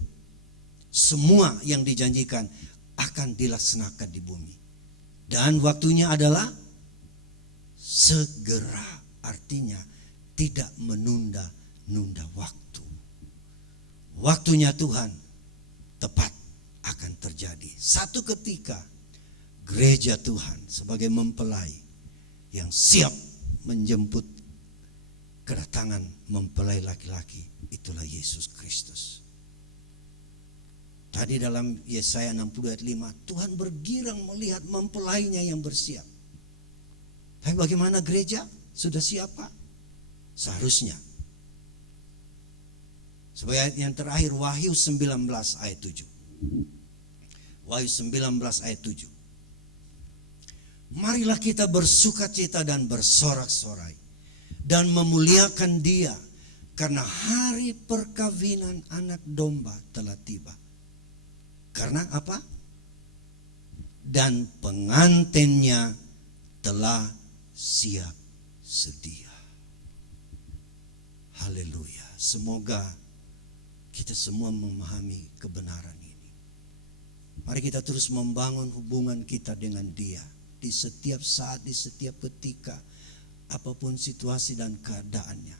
Semua yang dijanjikan akan dilaksanakan di bumi. Dan waktunya adalah segera, artinya tidak menunda-nunda waktu. Waktunya Tuhan tepat akan terjadi. Satu ketika gereja Tuhan sebagai mempelai yang siap menjemput kedatangan mempelai laki-laki, itulah Yesus Kristus. Tadi dalam Yesaya 60 ayat 5, Tuhan bergirang melihat mempelainya yang bersiap. Tapi bagaimana gereja? Sudah siap Pak? Seharusnya. Sebagai ayat yang terakhir, Wahyu 19 ayat 7. Wahyu 19 ayat 7. Marilah kita bersukacita dan bersorak-sorai dan memuliakan Dia, karena hari perkawinan anak domba telah tiba. Karena apa? Dan pengantinnya telah siap sedia. Haleluya. Semoga kita semua memahami kebenaran ini. Mari kita terus membangun hubungan kita dengan Dia. Di setiap saat, di setiap ketika, apapun situasi dan keadaannya.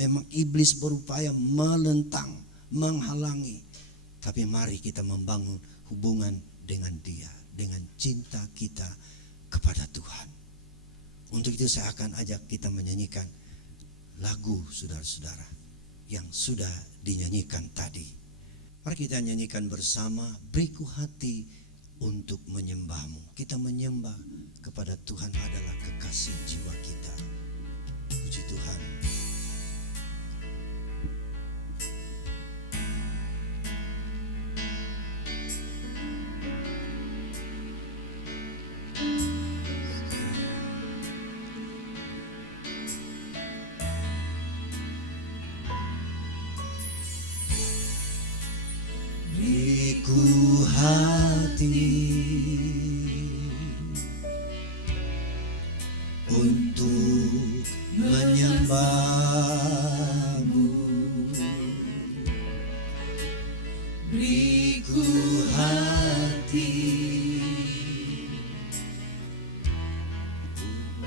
Memang iblis berupaya melentang, menghalangi. Tapi mari kita membangun hubungan dengan Dia, dengan cinta kita kepada Tuhan. Untuk itu saya akan ajak kita menyanyikan lagu saudara-saudara yang sudah dinyanyikan tadi. Mari kita nyanyikan bersama, beriku hati untuk menyembahmu. Kita menyembah kepada Tuhan adalah kekasih jiwa kita. Puji Tuhan. Beriku hati untuk menyembahmu. Beriku hati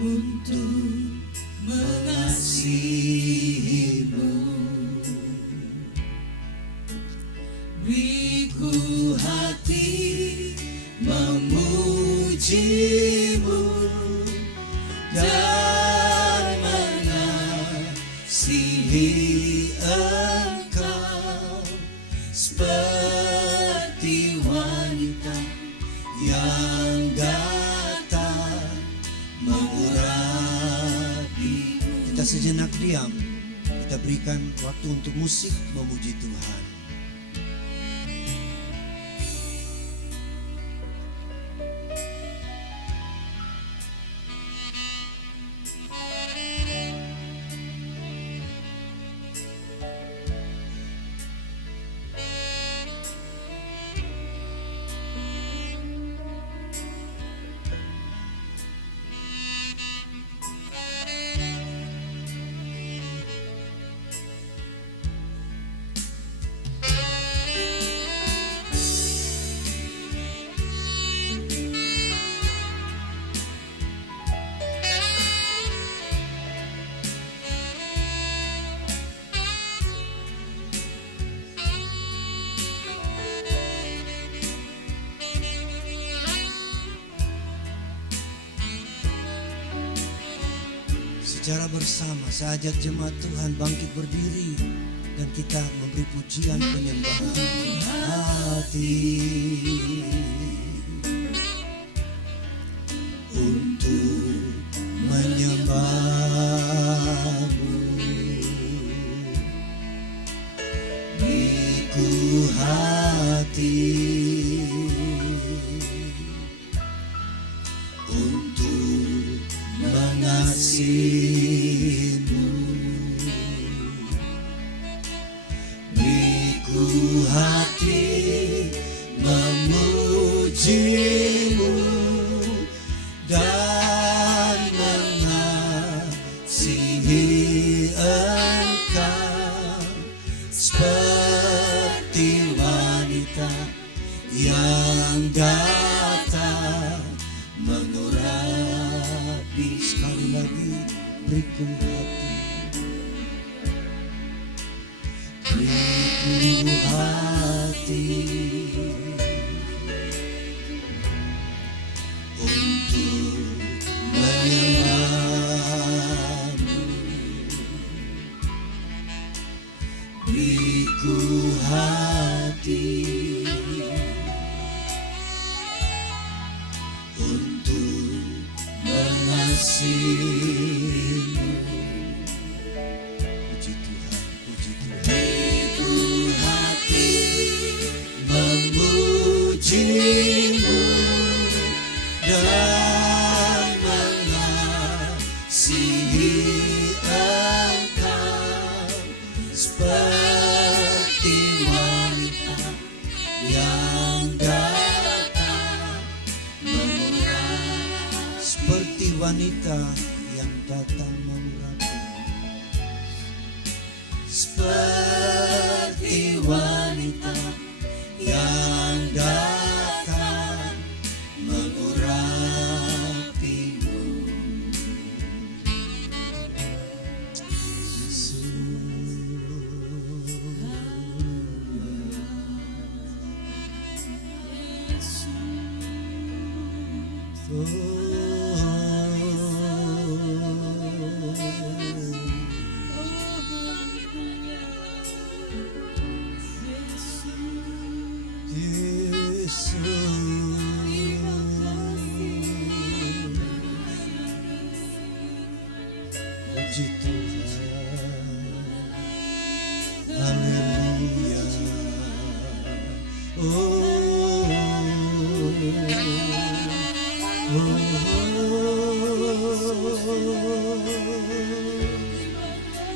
untuk mengasihimu. Beriku hati memujimu dan mengasihi Engkau seperti wanita yang datang mengurapimu. Kita sejenak diam, Kita berikan waktu untuk musik memuji Tuhan. Secara bersama saya ajak jemaat Tuhan bangkit berdiri dan kita memberi pujian penyembahan hati untuk menyembahmu. Biku hati untuk mengasihimu, biku hati memujimu dan mengasihi Engkau seperti wanita yang datang mengurapi. Sekali lagi, beriku hati, beriku hati untuk menyembahmu, beriku hati untuk mengasihimu. Puji Tuhan, puji Tuhan. Beriku hati memujimu dan mengasihi Engkau seperti wanita yang datang mengurapi, seperti wanita yang datang mengurapi, seperti wanita yang datang mengurapimu. Puji Tuhan, haleluya.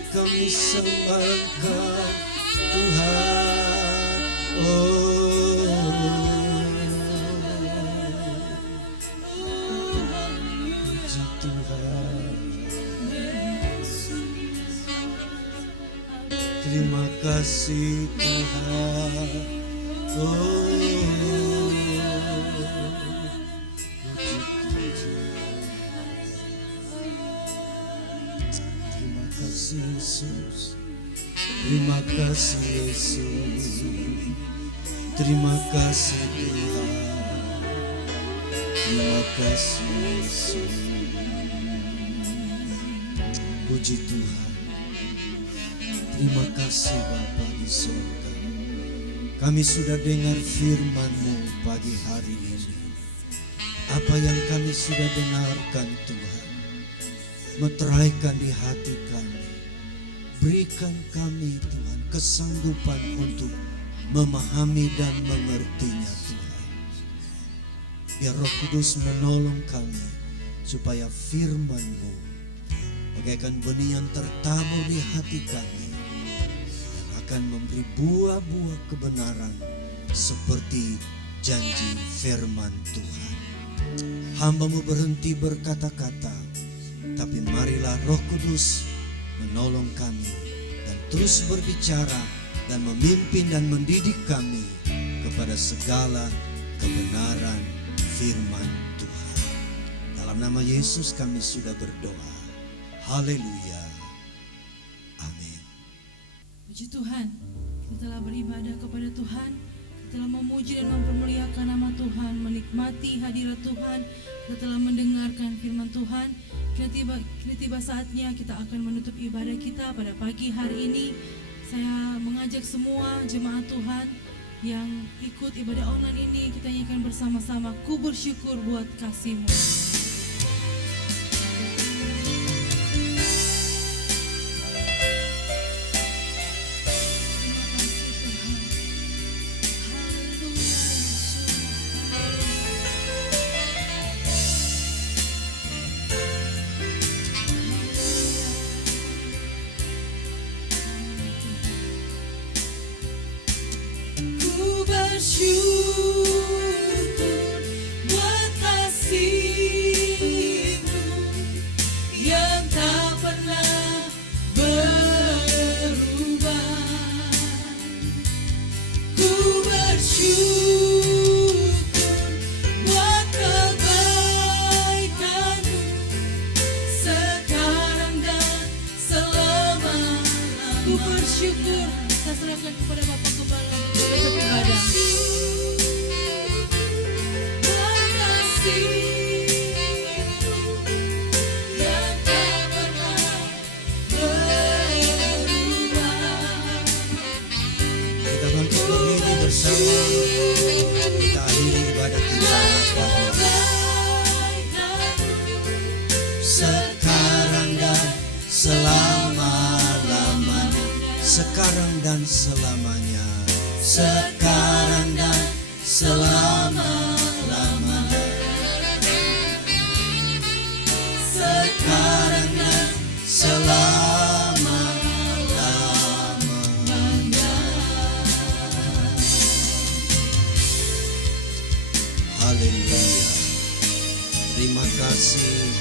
Kami sembahkan Tuhan, puji Tuhan. Terima kasih Tuhan. Terima kasih Yesus. Terima kasih Yesus. Terima kasih Tuhan. Terima kasih Yesus. Puji Tuhan. Terima kasih Bapa di surga. Kami sudah dengar firman-Mu pagi hari ini. Apa yang kami sudah dengarkan Tuhan, meteraikan di hati kami. Berikan kami Tuhan kesanggupan untuk memahami dan mengertinya Tuhan. Biar Roh Kudus menolong kami supaya firman-Mu bagaikan benih yang tertabur di hati kami dan akan memberi buah-buah kebenaran seperti janji firman Tuhan. Hamba-Mu berhenti berkata-kata, tapi marilah Roh Kudus menolong kami dan terus berbicara dan memimpin dan mendidik kami kepada segala kebenaran firman Tuhan. Dalam nama Yesus kami sudah berdoa. Haleluya. Amin. Puji Tuhan, kita telah beribadah kepada Tuhan, kita telah memuji dan mempermuliakan nama Tuhan, menikmati hadirat Tuhan, kita telah mendengarkan firman Tuhan. Kini tiba saatnya kita akan menutup ibadah kita pada pagi hari ini. Saya mengajak semua jemaat Tuhan yang ikut ibadah online ini, kita nyanyikan bersama-sama, Ku Bersyukur Buat Kasih-Mu. Bersyukur buat kasih-Mu yang tak pernah berubah. Ku bersyukur buat kebaikan-Mu sekarang dan selama-lamanya. Ku bersyukur, kita serahkan kepada Bapak Gembala untuk ibadah. Kita akhiri ibadah kita sekarang dan selama-lamanya. Sekarang dan selamanya. Sekarang dan selama-lamanya. Sekarang dan selama-lamanya. Haleluya. Terima kasih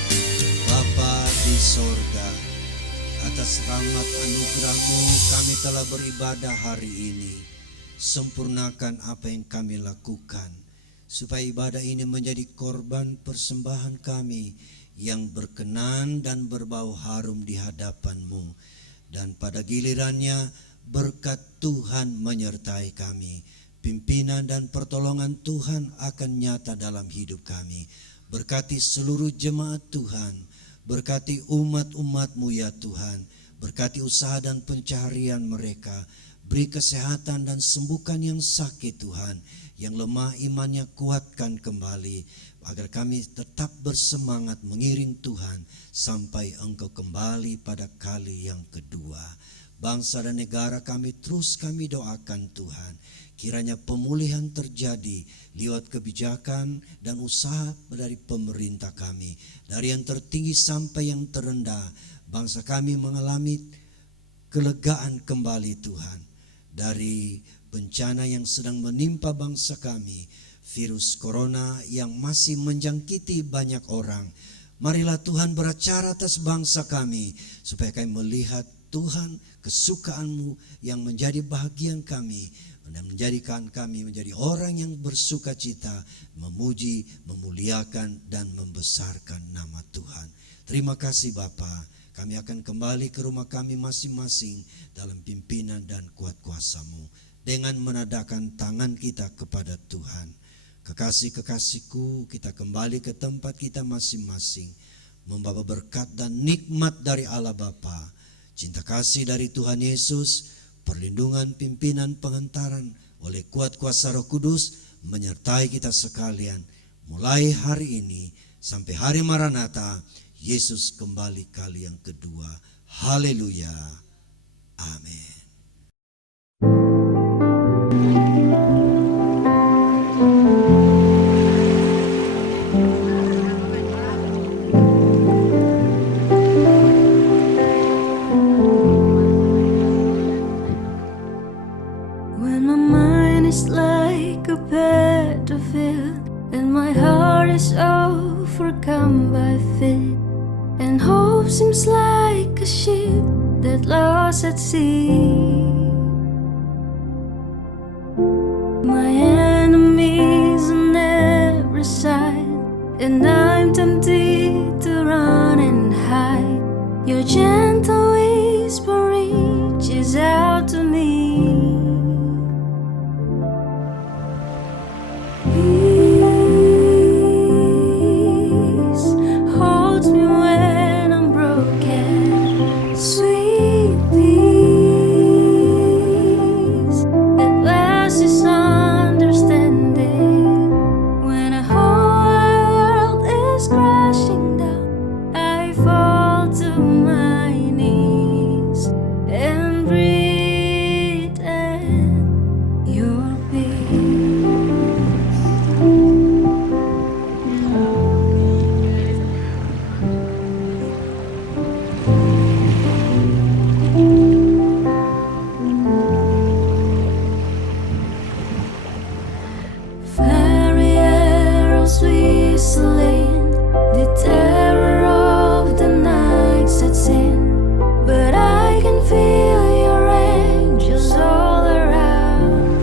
Bapa di sorga, atas rahmat anugerah-Mu kami telah beribadah hari ini. Sempurnakan apa yang kami lakukan, supaya ibadah ini menjadi korban persembahan kami yang berkenan dan berbau harum di hadapan-Mu. Dan pada gilirannya berkat Tuhan menyertai kami. Pimpinan dan pertolongan Tuhan akan nyata dalam hidup kami. Berkati seluruh jemaat Tuhan, berkati umat-umat-Mu ya Tuhan, berkati usaha dan pencaharian mereka. Beri kesehatan dan sembuhkan yang sakit Tuhan, yang lemah imannya kuatkan kembali, agar kami tetap bersemangat mengiring Tuhan sampai Engkau kembali pada kali yang kedua. Bangsa dan negara kami terus kami doakan Tuhan, kiranya pemulihan terjadi lewat kebijakan dan usaha dari pemerintah kami. Dari yang tertinggi sampai yang terendah, bangsa kami mengalami kelegaan kembali Tuhan. Dari bencana yang sedang menimpa bangsa kami, virus corona yang masih menjangkiti banyak orang. Marilah Tuhan beracara atas bangsa kami, supaya kami melihat Tuhan kesukaan-Mu yang menjadi bahagian kami, dan menjadikan kami menjadi orang yang bersuka cita, memuji, memuliakan, dan membesarkan nama Tuhan. Terima kasih Bapa. Kami akan kembali ke rumah kami masing-masing dalam pimpinan dan kuat kuasa-Mu, dengan menadahkan tangan kita kepada Tuhan. Kekasih-kekasihku, kita kembali ke tempat kita masing-masing, membawa berkat dan nikmat dari Allah Bapa, cinta kasih dari Tuhan Yesus, perlindungan pimpinan pengentaran oleh kuat kuasa Roh Kudus menyertai kita sekalian, mulai hari ini sampai hari Maranatha, Yesus kembali kali yang kedua. Haleluya. Amin. When my mind is like a battlefield and my heart is overcome by fear, and hope seems like a ship that lost at sea. My enemies on every side, and I'm tempted to run and hide. Your gentle whisper reaches out to me. Peace holds me when I'm broken. Sweet peace that passes understanding. When a whole world is crashing down, I fall to my knees and breathe in your peace. Fairy arrows whistling, the terror of the night sets in, but I can feel your angels all around.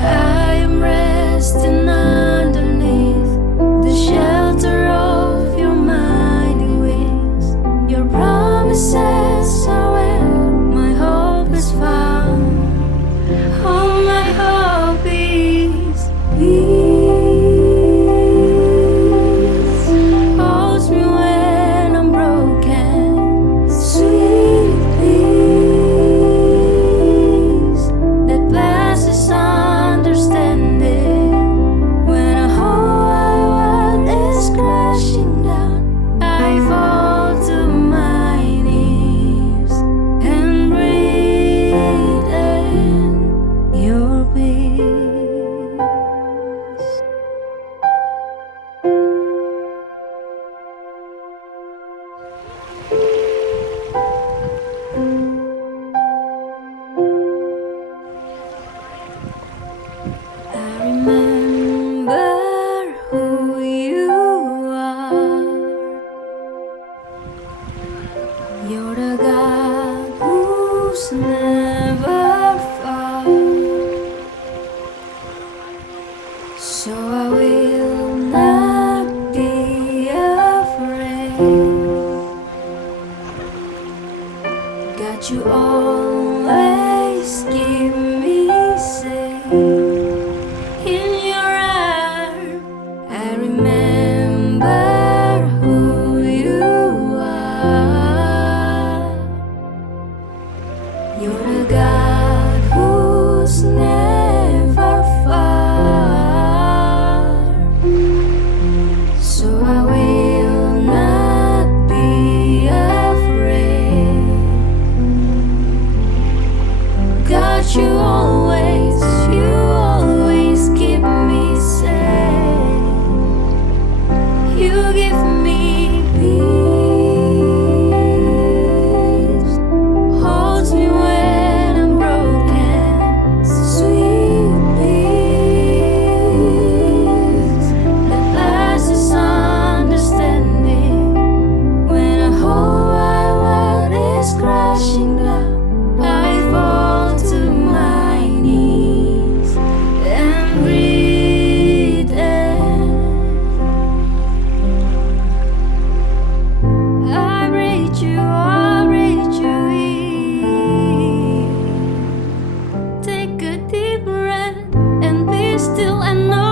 I am resting underneath the shelter of your mighty wings. Your promises are where my hope is found. Oh, my hope is peace. Holds me when I'm broken. Sweet peace that passes understanding. When a whole wide world is crashing down, I fall to my knees and breathe in your peace. I remember who you are. You're the God who's never far. So I will not be afraid. God, you always keep me safe in your arms. I remember who you are. You're the God who's never far. So I will not be afraid. God, you always keep me safe. You give me peace. Holds me when I'm broken. Sweet peace that passes understanding. When a whole wide world is crashing down, I fall to my knees and breathe in. I breathe you in. Take a deep breath and be still and know